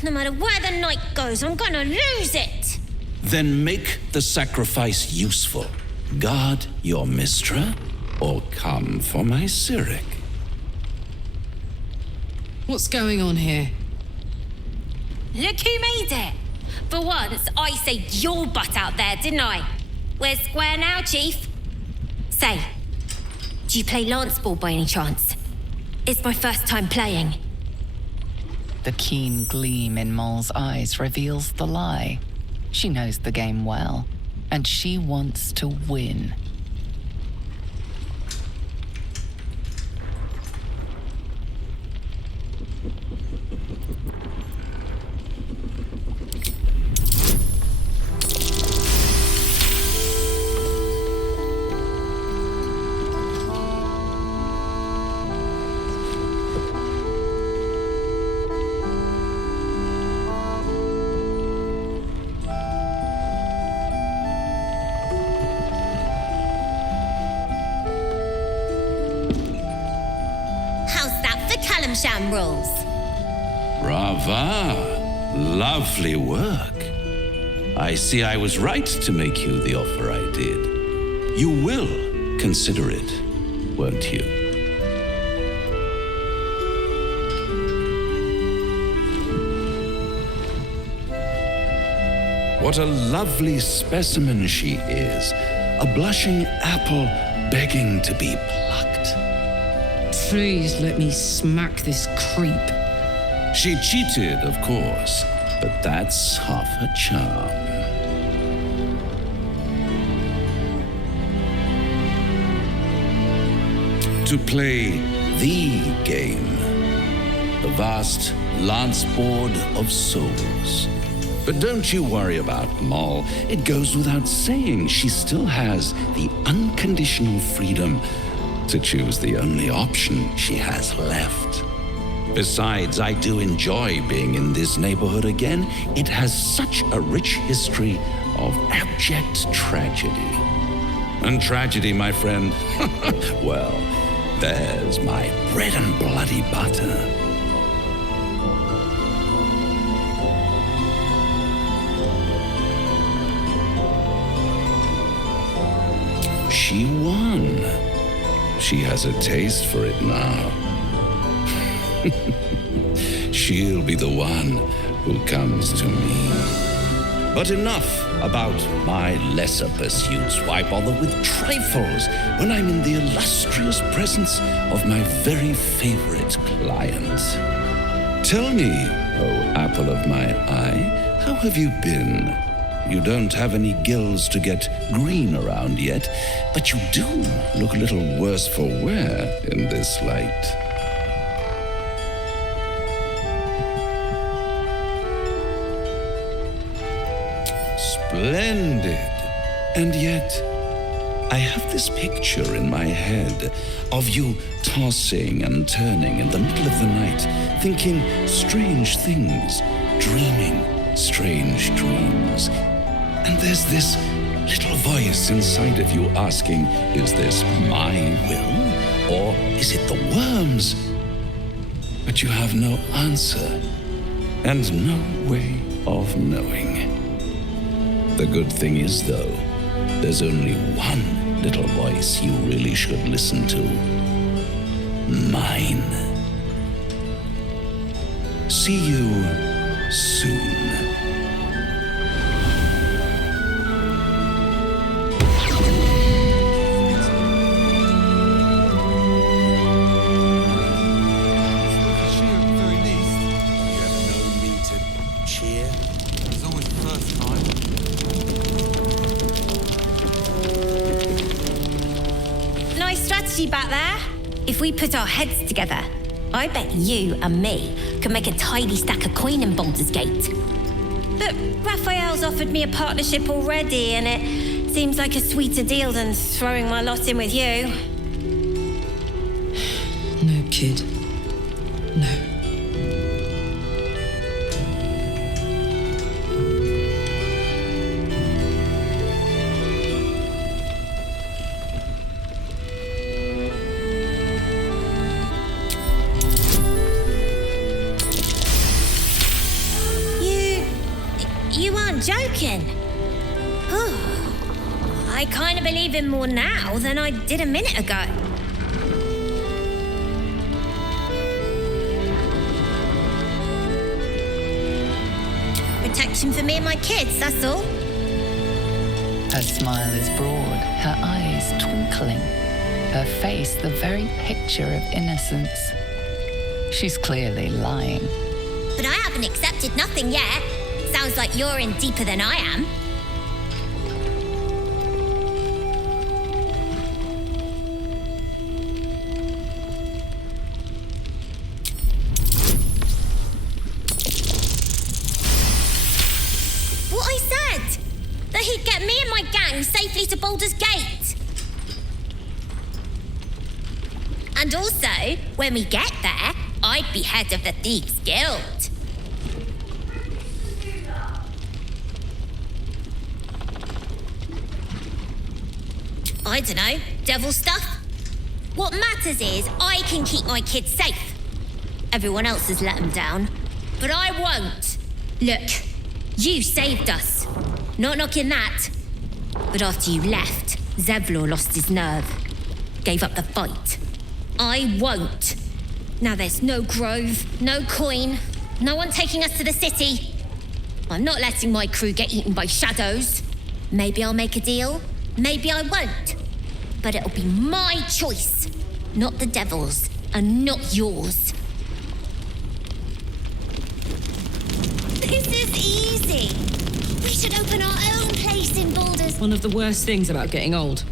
No matter where the night goes, I'm gonna lose it. Then make the sacrifice useful. Guard your Mistra, or come for my Cyric. What's going on here? Look who made it. For once, I saved your butt out there, didn't I? We're square now, Chief. Say, do you play lance ball by any chance? It's my first time playing. The keen gleam in Moll's eyes reveals the lie. She knows the game well, and she wants to win. Sham rules. Brava. Lovely work. I see I was right to make you the offer I did. You will consider it, won't you? What a lovely specimen she is. A blushing apple begging to be plucked. Please let me smack this creep. She cheated, of course, but that's half her charm. To play the game, the vast lance board of souls. But don't you worry about Moll. It goes without saying she still has the unconditional freedom to choose the only option she has left. Besides, I do enjoy being in this neighborhood again. It has such a rich history of abject tragedy. And tragedy, my friend, well, there's my bread and bloody butter. She won. She has a taste for it now. She'll be the one who comes to me. But enough about my lesser pursuits. Why bother with trifles when I'm in the illustrious presence of my very favorite client? Tell me, oh apple of my eye, how have you been? You don't have any gills to get green around yet, but you do look a little worse for wear in this light. Splendid. And yet, I have this picture in my head of you tossing and turning in the middle of the night, thinking strange things, dreaming strange dreams. And there's this little voice inside of you asking, is this my will, or is it the worm's? But you have no answer, and no way of knowing. The good thing is, though, there's only one little voice you really should listen to. Mine. See you soon. Back there? If we put our heads together, I bet you and me could make a tidy stack of coin in Baldur's Gate. But Raphael's offered me a partnership already, and it seems like a sweeter deal than throwing my lot in with you. No, kid. No. Joking. I kind of believe him more now than I did a minute ago. Protection for me and my kids, that's all. Her smile is broad, her eyes twinkling, her face the very picture of innocence. She's clearly lying. But I haven't accepted nothing yet. Sounds like you're in deeper than I am. What I said! That he'd get me and my gang safely to Baldur's Gate. And also, when we get there, I'd be head of the Thieves' Guild. I don't know, devil stuff? What matters is I can keep my kids safe. Everyone else has let them down. But I won't. Look, you saved us. Not knocking that. But after you left, Zevlor lost his nerve. Gave up the fight. I won't. Now there's no grove, no coin, no one taking us to the city. I'm not letting my crew get eaten by shadows. Maybe I'll make a deal, maybe I won't. But it'll be my choice, not the devil's, and not yours. This is easy. We should open our own place in Baldur's. One of the worst things about getting old.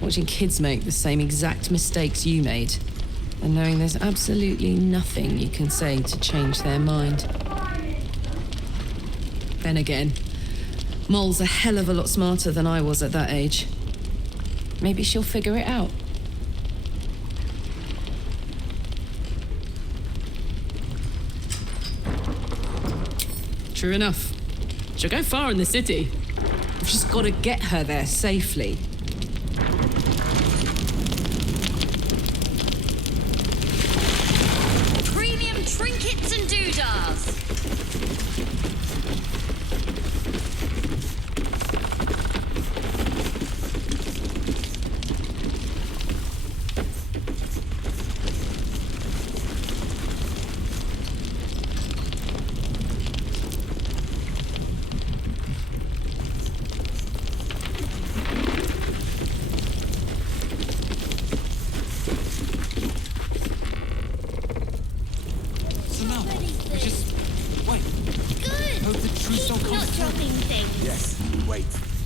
Watching kids make the same exact mistakes you made. And knowing there's absolutely nothing you can say to change their mind. Then again, Mol's a hell of a lot smarter than I was at that age. Maybe she'll figure it out. True enough. She'll go far in the city. We've just got to get her there safely. Premium trinkets and doodahs.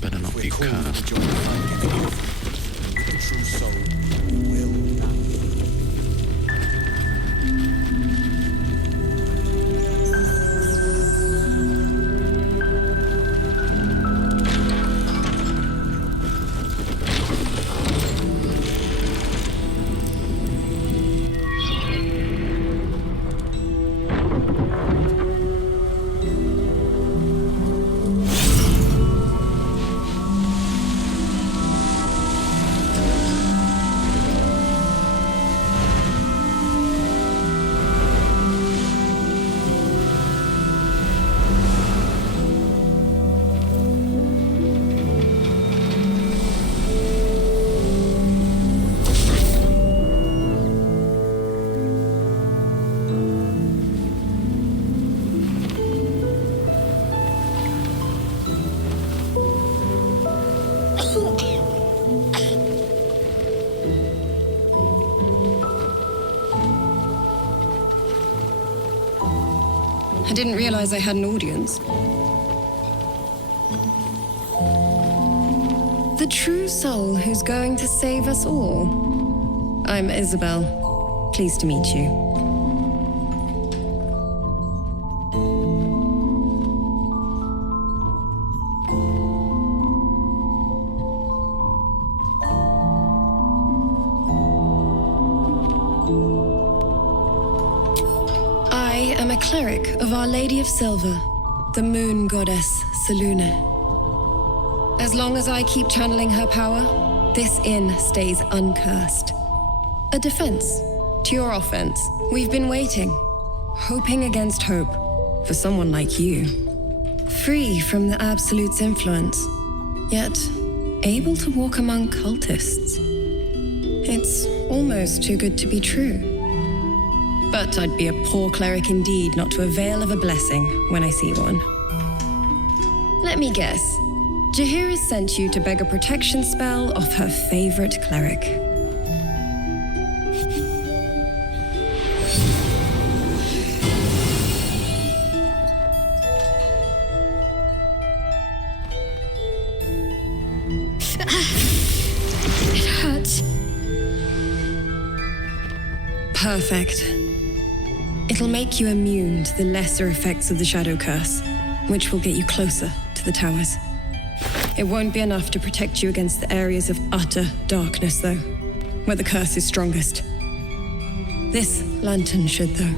Better not be cursed. The true soul will not. I didn't realize I had an audience. The true soul who's going to save us all. I'm Isabel. Pleased to meet you. I am a cleric of Our Lady of Silver, the moon goddess Selune. As long as I keep channeling her power, this inn stays uncursed. A defense to your offense. We've been waiting, hoping against hope, for someone like you. Free from the Absolute's influence, yet able to walk among cultists. It's almost too good to be true. But I'd be a poor cleric indeed not to avail of a blessing when I see one. Let me guess. Jahir has sent you to beg a protection spell off her favorite cleric. It hurts. Perfect. It'll make you immune to the lesser effects of the Shadow Curse, which will get you closer to the towers. It won't be enough to protect you against the areas of utter darkness, though, where the curse is strongest. This lantern should, though.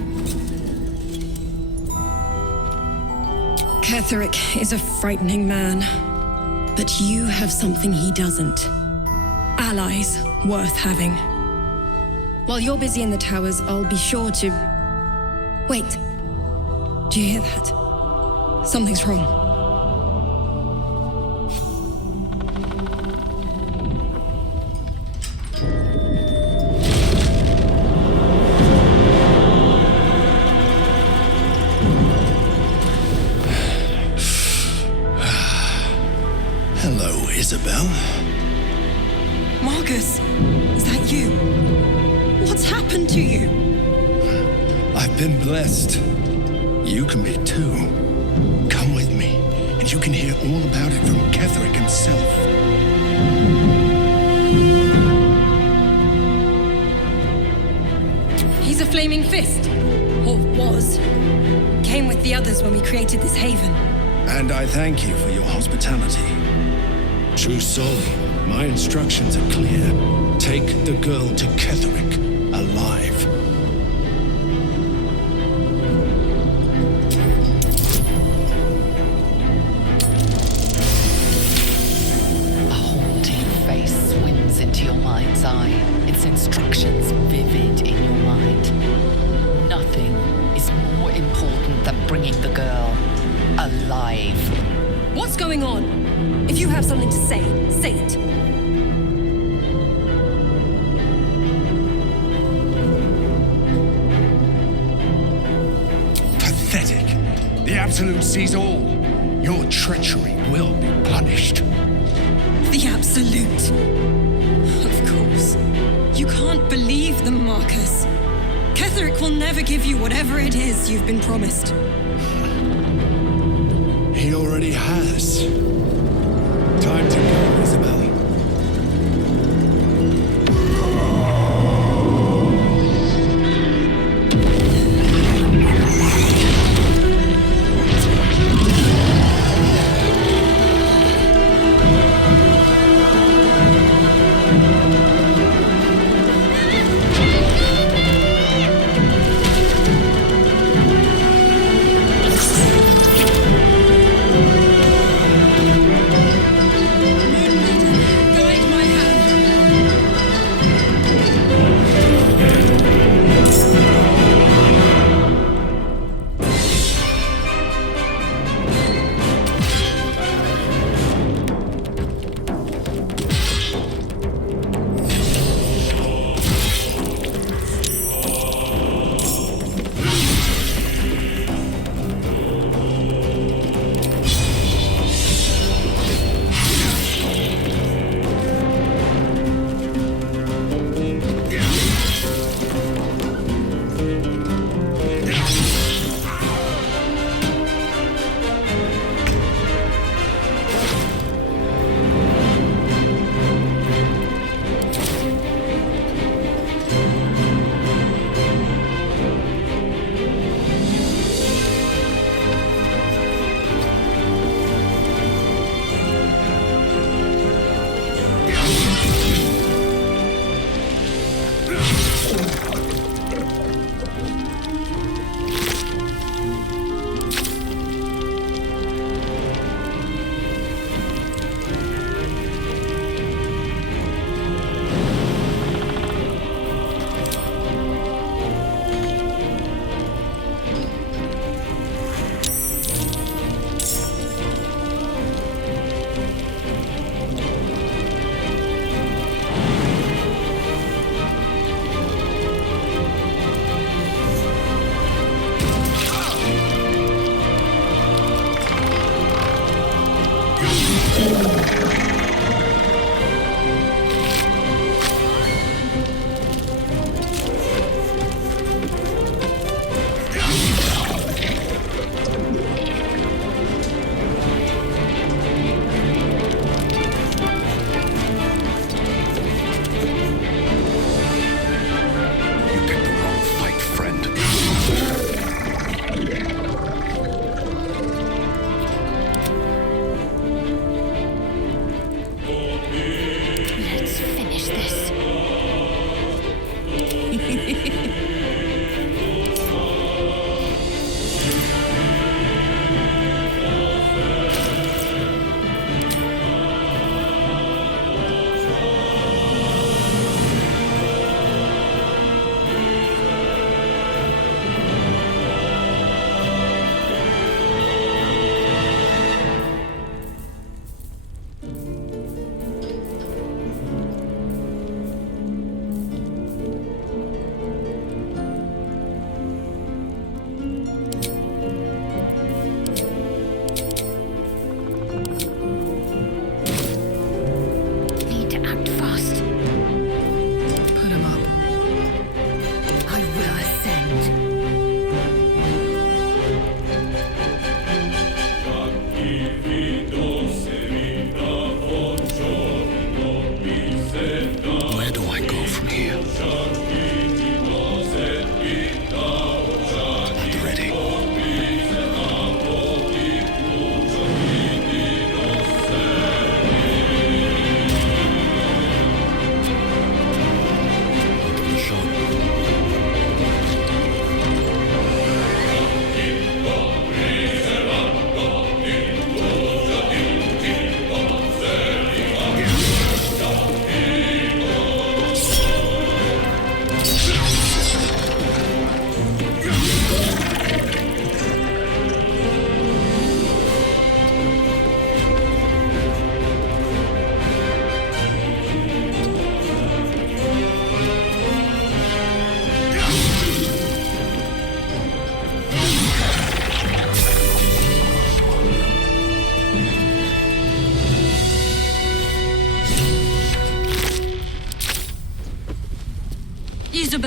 Ketheric is a frightening man, but you have something he doesn't. Allies worth having. While you're busy in the towers, I'll be sure to Wait. Do you hear that? Something's wrong. Hello, Isabel. Marcus, is that you? What's happened to you? I've been blessed. You can be too. Come with me, and you can hear all about it from Ketheric himself. He's a flaming fist. Or was. Came with the others when we created this haven. And I thank you for your hospitality. True soul, my instructions are clear. Take the girl to Ketheric, alive. A haunting face swims into your mind's eye, its instructions vivid in your mind. Nothing is more important than bringing the girl alive. What's going on? If you have something to say it. Pathetic. The Absolute sees all. Your treachery will be punished. The Absolute. Of course. You can't believe them, Marcus. Ketheric will never give you whatever it is you've been promised. He already has. Time to go, Isabel.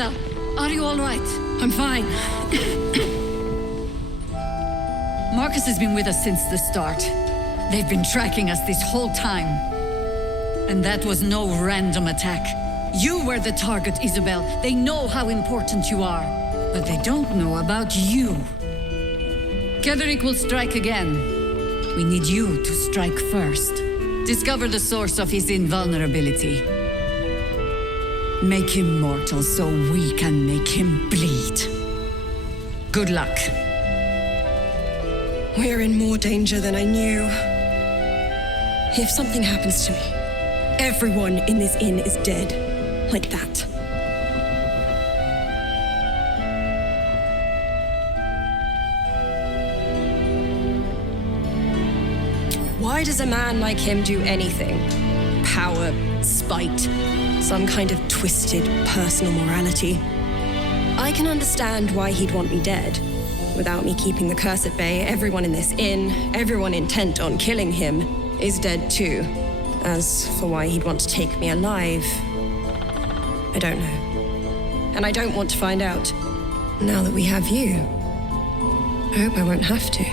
Isabel, are you all right? I'm fine. Marcus has been with us since the start. They've been tracking us this whole time. And that was no random attack. You were the target, Isabel. They know how important you are. But they don't know about you. Ketheric will strike again. We need you to strike first. Discover the source of his invulnerability. Make him mortal so we can make him bleed. Good luck. We're in more danger than I knew. If something happens to me, everyone in this inn is dead. Like that. Why does a man like him do anything? Power, spite, some kind of twisted personal morality. I can understand why he'd want me dead. Without me keeping the curse at bay, everyone in this inn, everyone intent on killing him, is dead too. As for why he'd want to take me alive, I don't know. And I don't want to find out. Now that we have you, I hope I won't have to.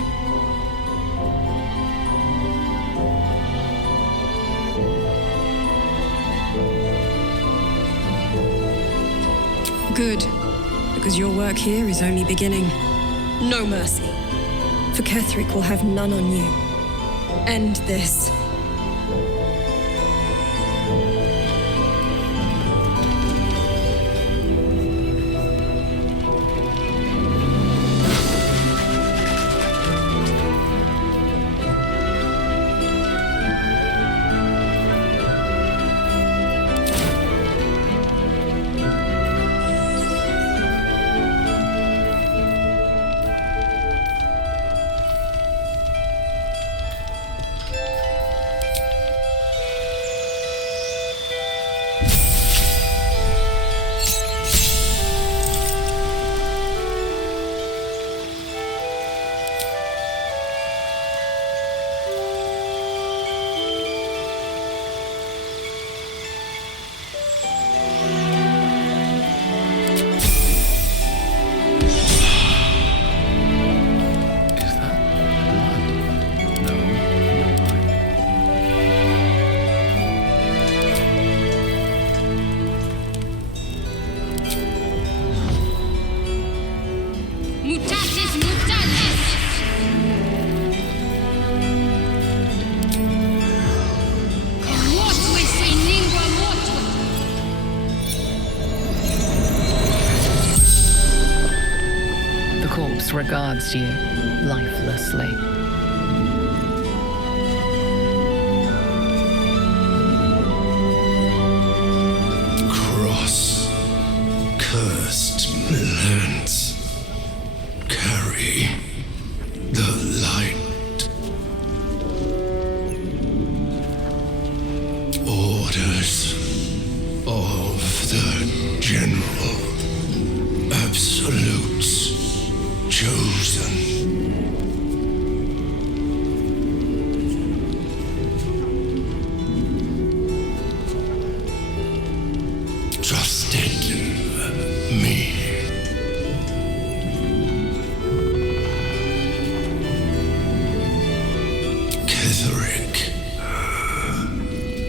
Good, because your work here is only beginning. No mercy, for Ketheric will have none on you. End this. Regards you lifelessly. Cross, cursed lands, carry the light. Orders of the General, absolutes chosen. Trusted me. Ketheric,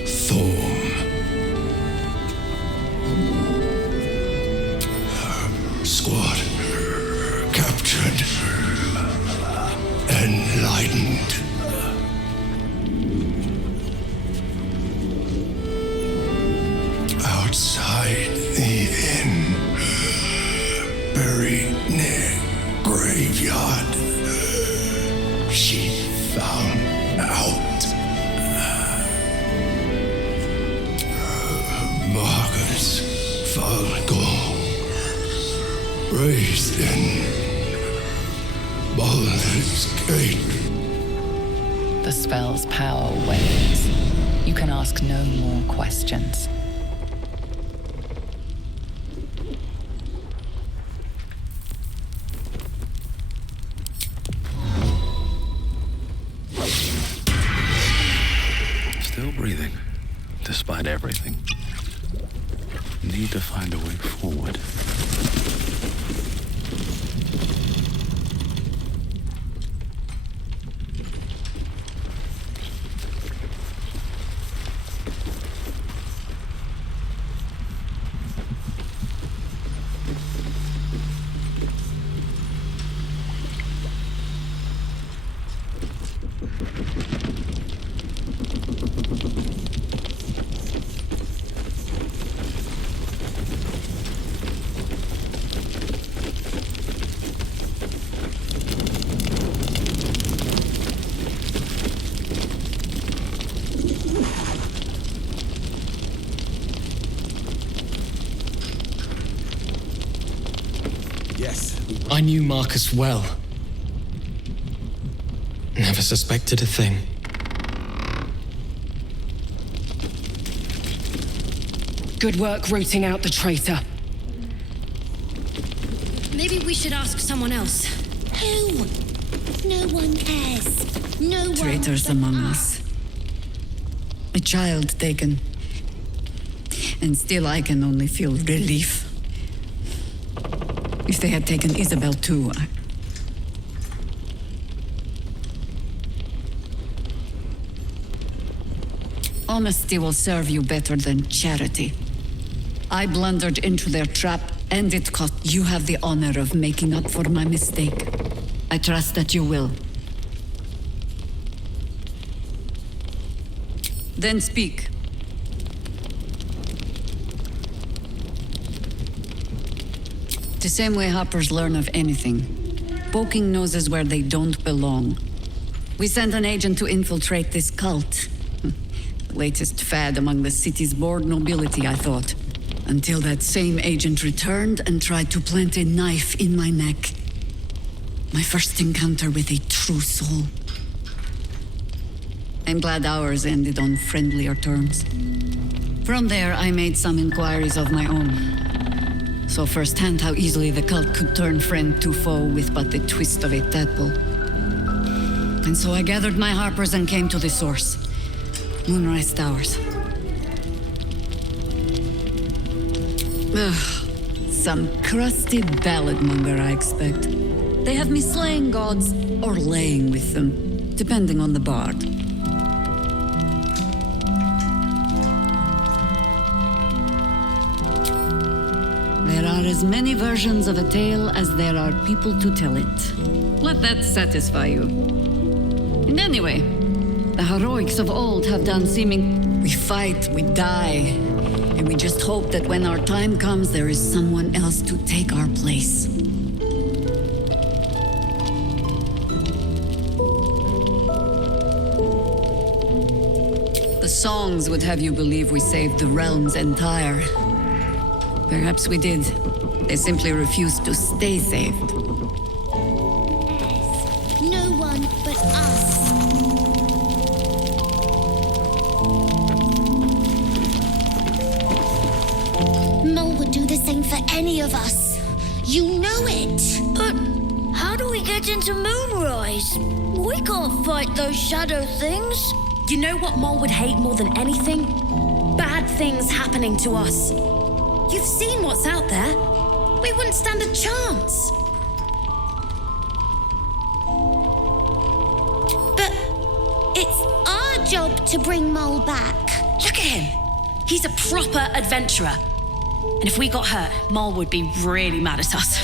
Thorm, squad captured, enlightened. Outside the inn, buried near graveyard, she found out. Marcus Falgor, raised in Baldur's Gate. The spell's power wanes. You can ask no more questions. Still breathing, despite everything. need to find a way forward. I knew Marcus well. Never suspected a thing. Good work rooting out the traitor. Maybe we should ask someone else. Who? No one cares. No one. Traitors among us. A child taken. And still I can only feel relief. If they had taken Isabel too, Honesty will serve you better than charity. I blundered into their trap, and it cost. You have the honor of making up for my mistake. I trust that you will. Then speak. The same way hoppers learn of anything. Poking noses where they don't belong. We sent an agent to infiltrate this cult. Latest fad among the city's bored nobility, I thought. Until that same agent returned and tried to plant a knife in my neck. My first encounter with a true soul. I'm glad ours ended on friendlier terms. From there, I made some inquiries of my own. Saw firsthand how easily the cult could turn friend to foe with but the twist of a tadpole. And so I gathered my harpers and came to the source. Moonrise Towers. Ugh, some crusty ballad monger, I expect. They have me slaying gods or laying with them, depending on the bard. There are as many versions of a tale as there are people to tell it. Let that satisfy you. And anyway, the heroics of old have done seeming... We fight, we die, and we just hope that when our time comes, there is someone else to take our place. The songs would have you believe we saved the realm's entire. Perhaps we did. They simply refused to stay saved. No one but us. Mole would do the same for any of us. You know it. But how do we get into Moonrise? We can't fight those shadow things. You know what Mole would hate more than anything? Bad things happening to us. You've seen what's out there. We wouldn't stand a chance. But it's our job to bring Mole back. Look at him. He's a proper adventurer. And if we got hurt, Mole would be really mad at us.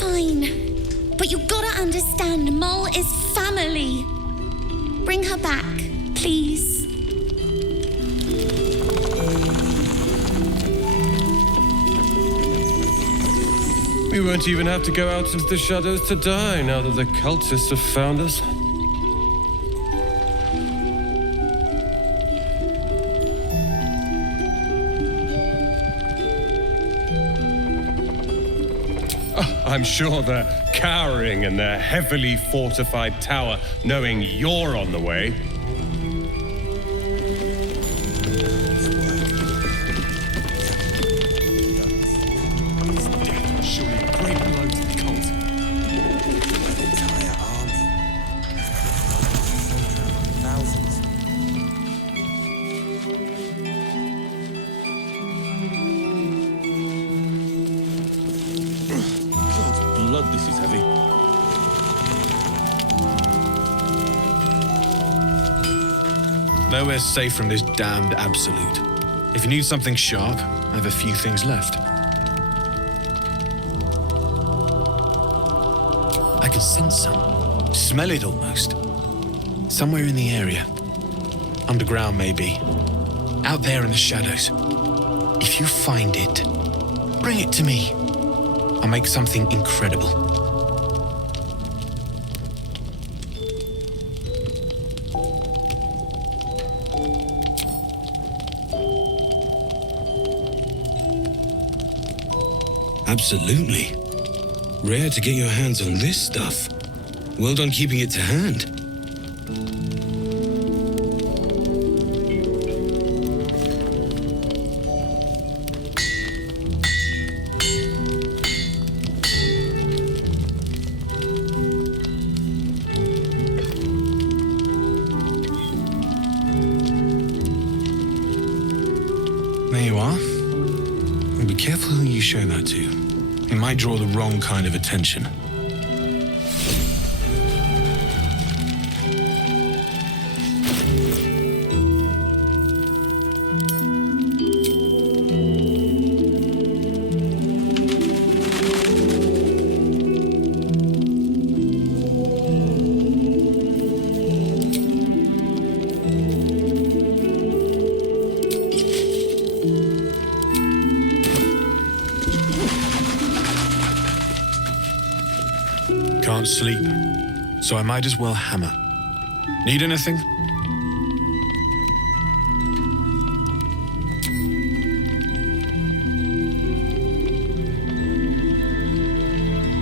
Fine. But you gotta understand, Mole is family. Bring her back, please. We won't even have to go out into the shadows to die now that the cultists have found us. I'm sure they're cowering in their heavily fortified tower, knowing you're on the way. This is heavy. Nowhere's safe from this damned absolute. If you need something sharp, I have a few things left. I can sense some. Smell it almost. Somewhere in the area. Underground, maybe. Out there in the shadows. If you find it, bring it to me. I'll make something incredible. Absolutely. Rare to get your hands on this stuff. Well done keeping it to hand. There you are. And be careful who you show that to. It might draw the wrong kind of attention. Can't sleep, so I might as well hammer. Need anything?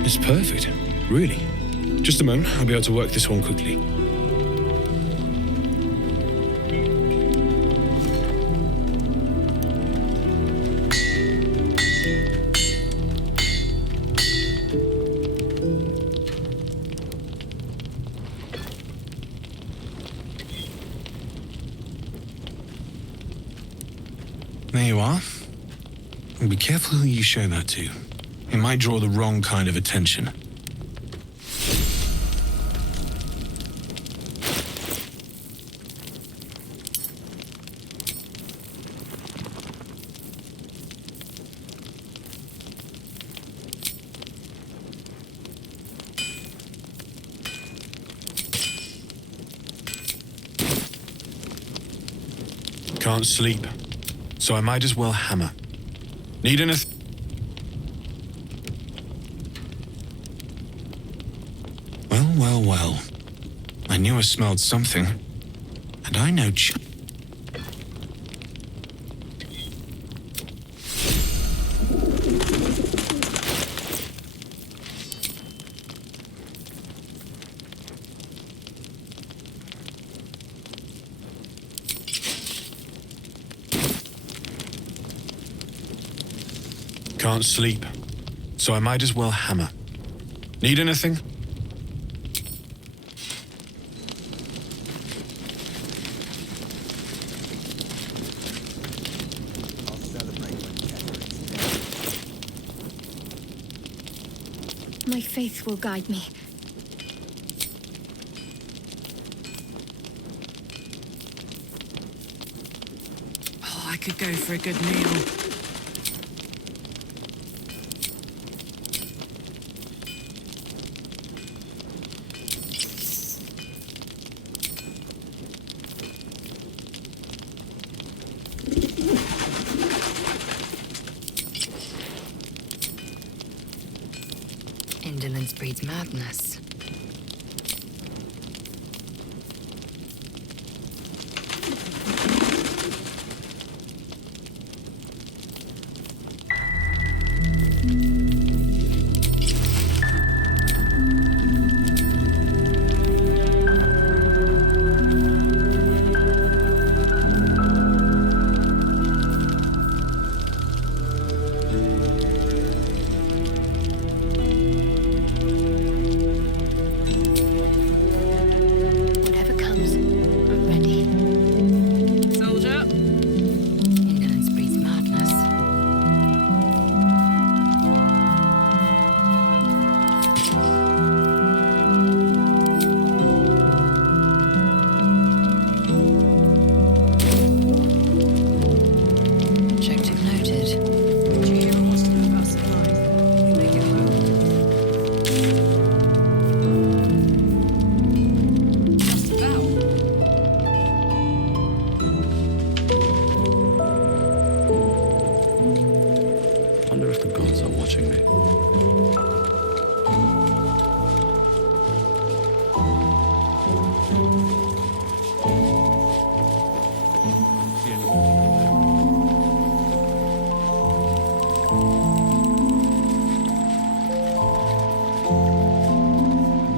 It's perfect, really. Just a moment, I'll be able to work this one quickly. There you are. And be careful who you show that to. It might draw the wrong kind of attention. Can't sleep, so I might as well hammer. Need anything? Well. I knew I smelled something. And I know Can't sleep, so I might as well hammer. Need anything? My faith will guide me. Oh, I could go for a good meal. Indolence breeds madness.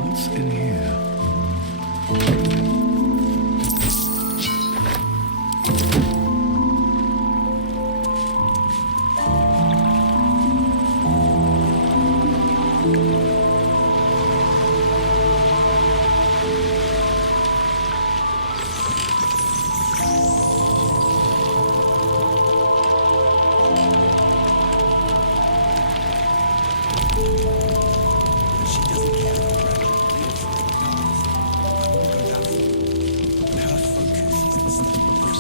What's in here?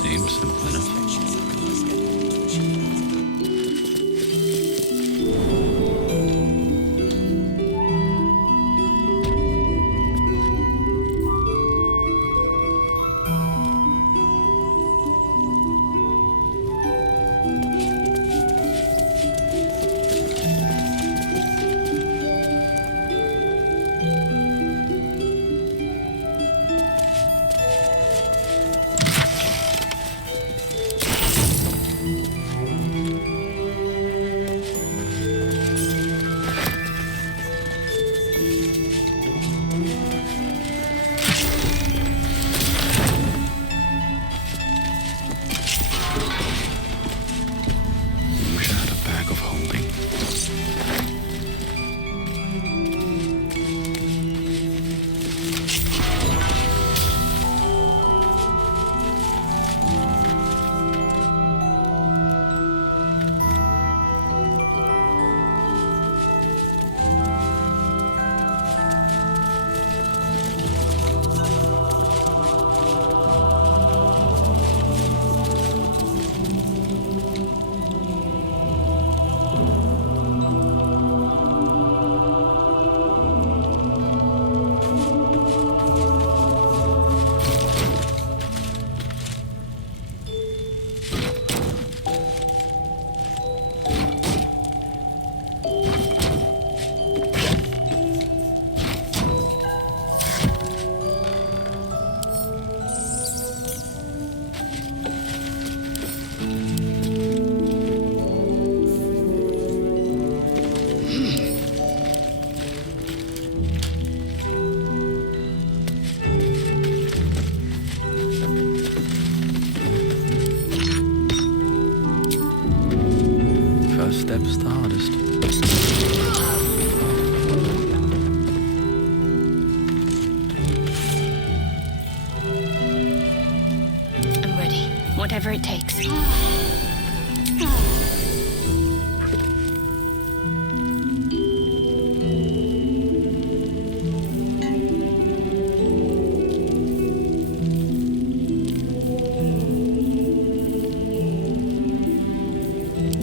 Seems simple enough. Wish I had a bag of holding. First step's the hardest. I'm ready. Whatever it takes.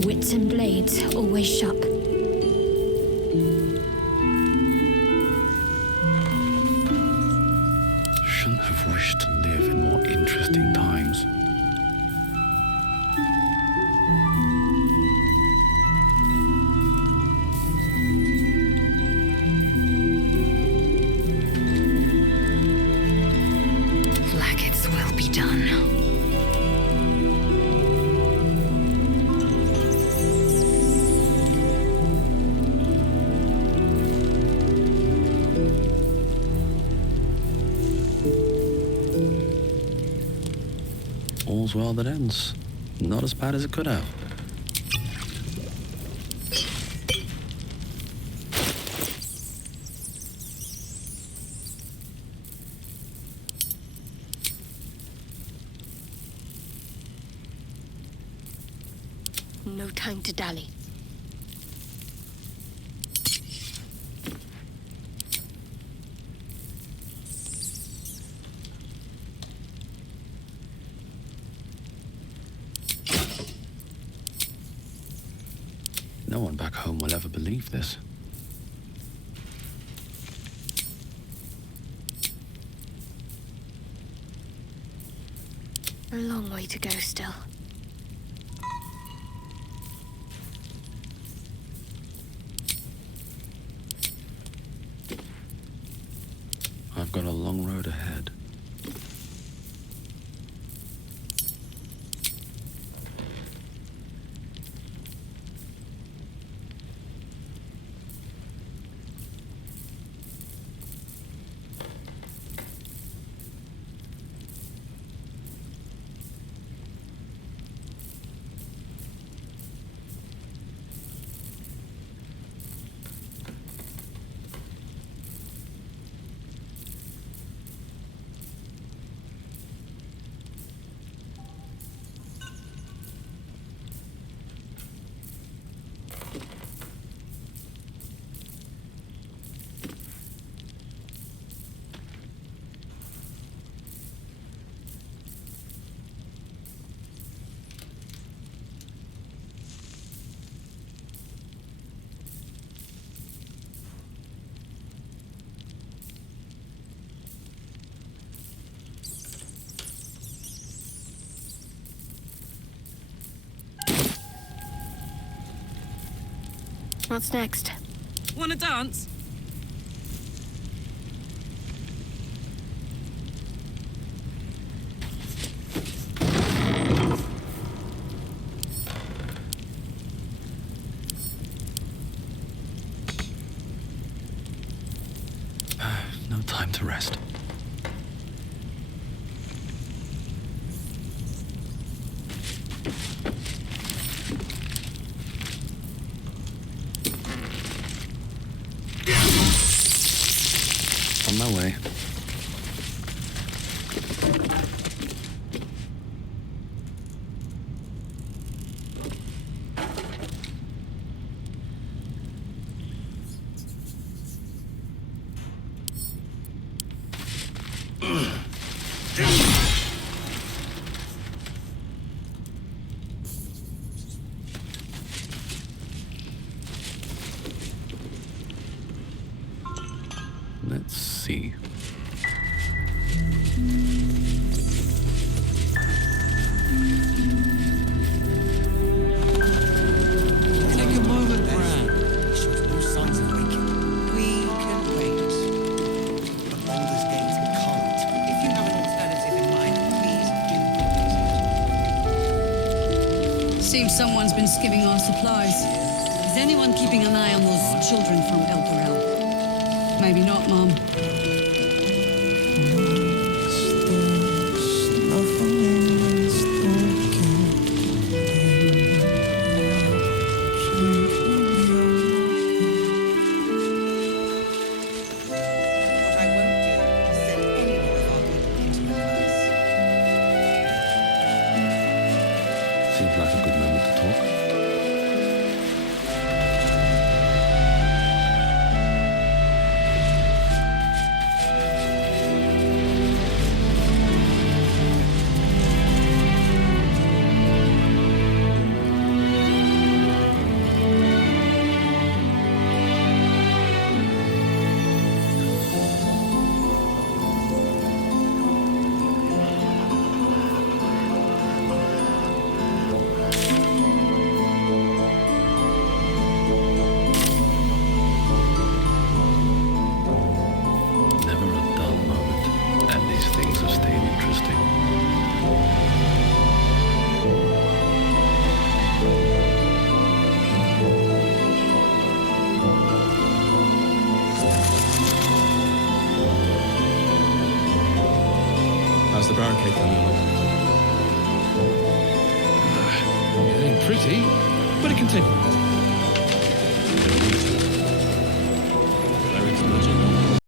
Wits and blades always sharp. Shouldn't have wished to live in more interesting times. Like it's well be done. All's well that ends. Not as bad as it could have. No time to dally. No one back home will ever believe this. A long way to go still. I've got a long road ahead. What's next? Wanna dance? No time to rest. On my way. Let's see. Take a moment, Bran. Shows no signs of waking. We can wait. But Baldur's Gate can't. If you have an alternative in mind, please do. Seems someone's been skimming our supplies. Is anyone keeping an eye on those children from El Dorel? Maybe not, Mom. Seems like a good moment to talk. How's the barricade coming along? It ain't pretty, but it can take a while.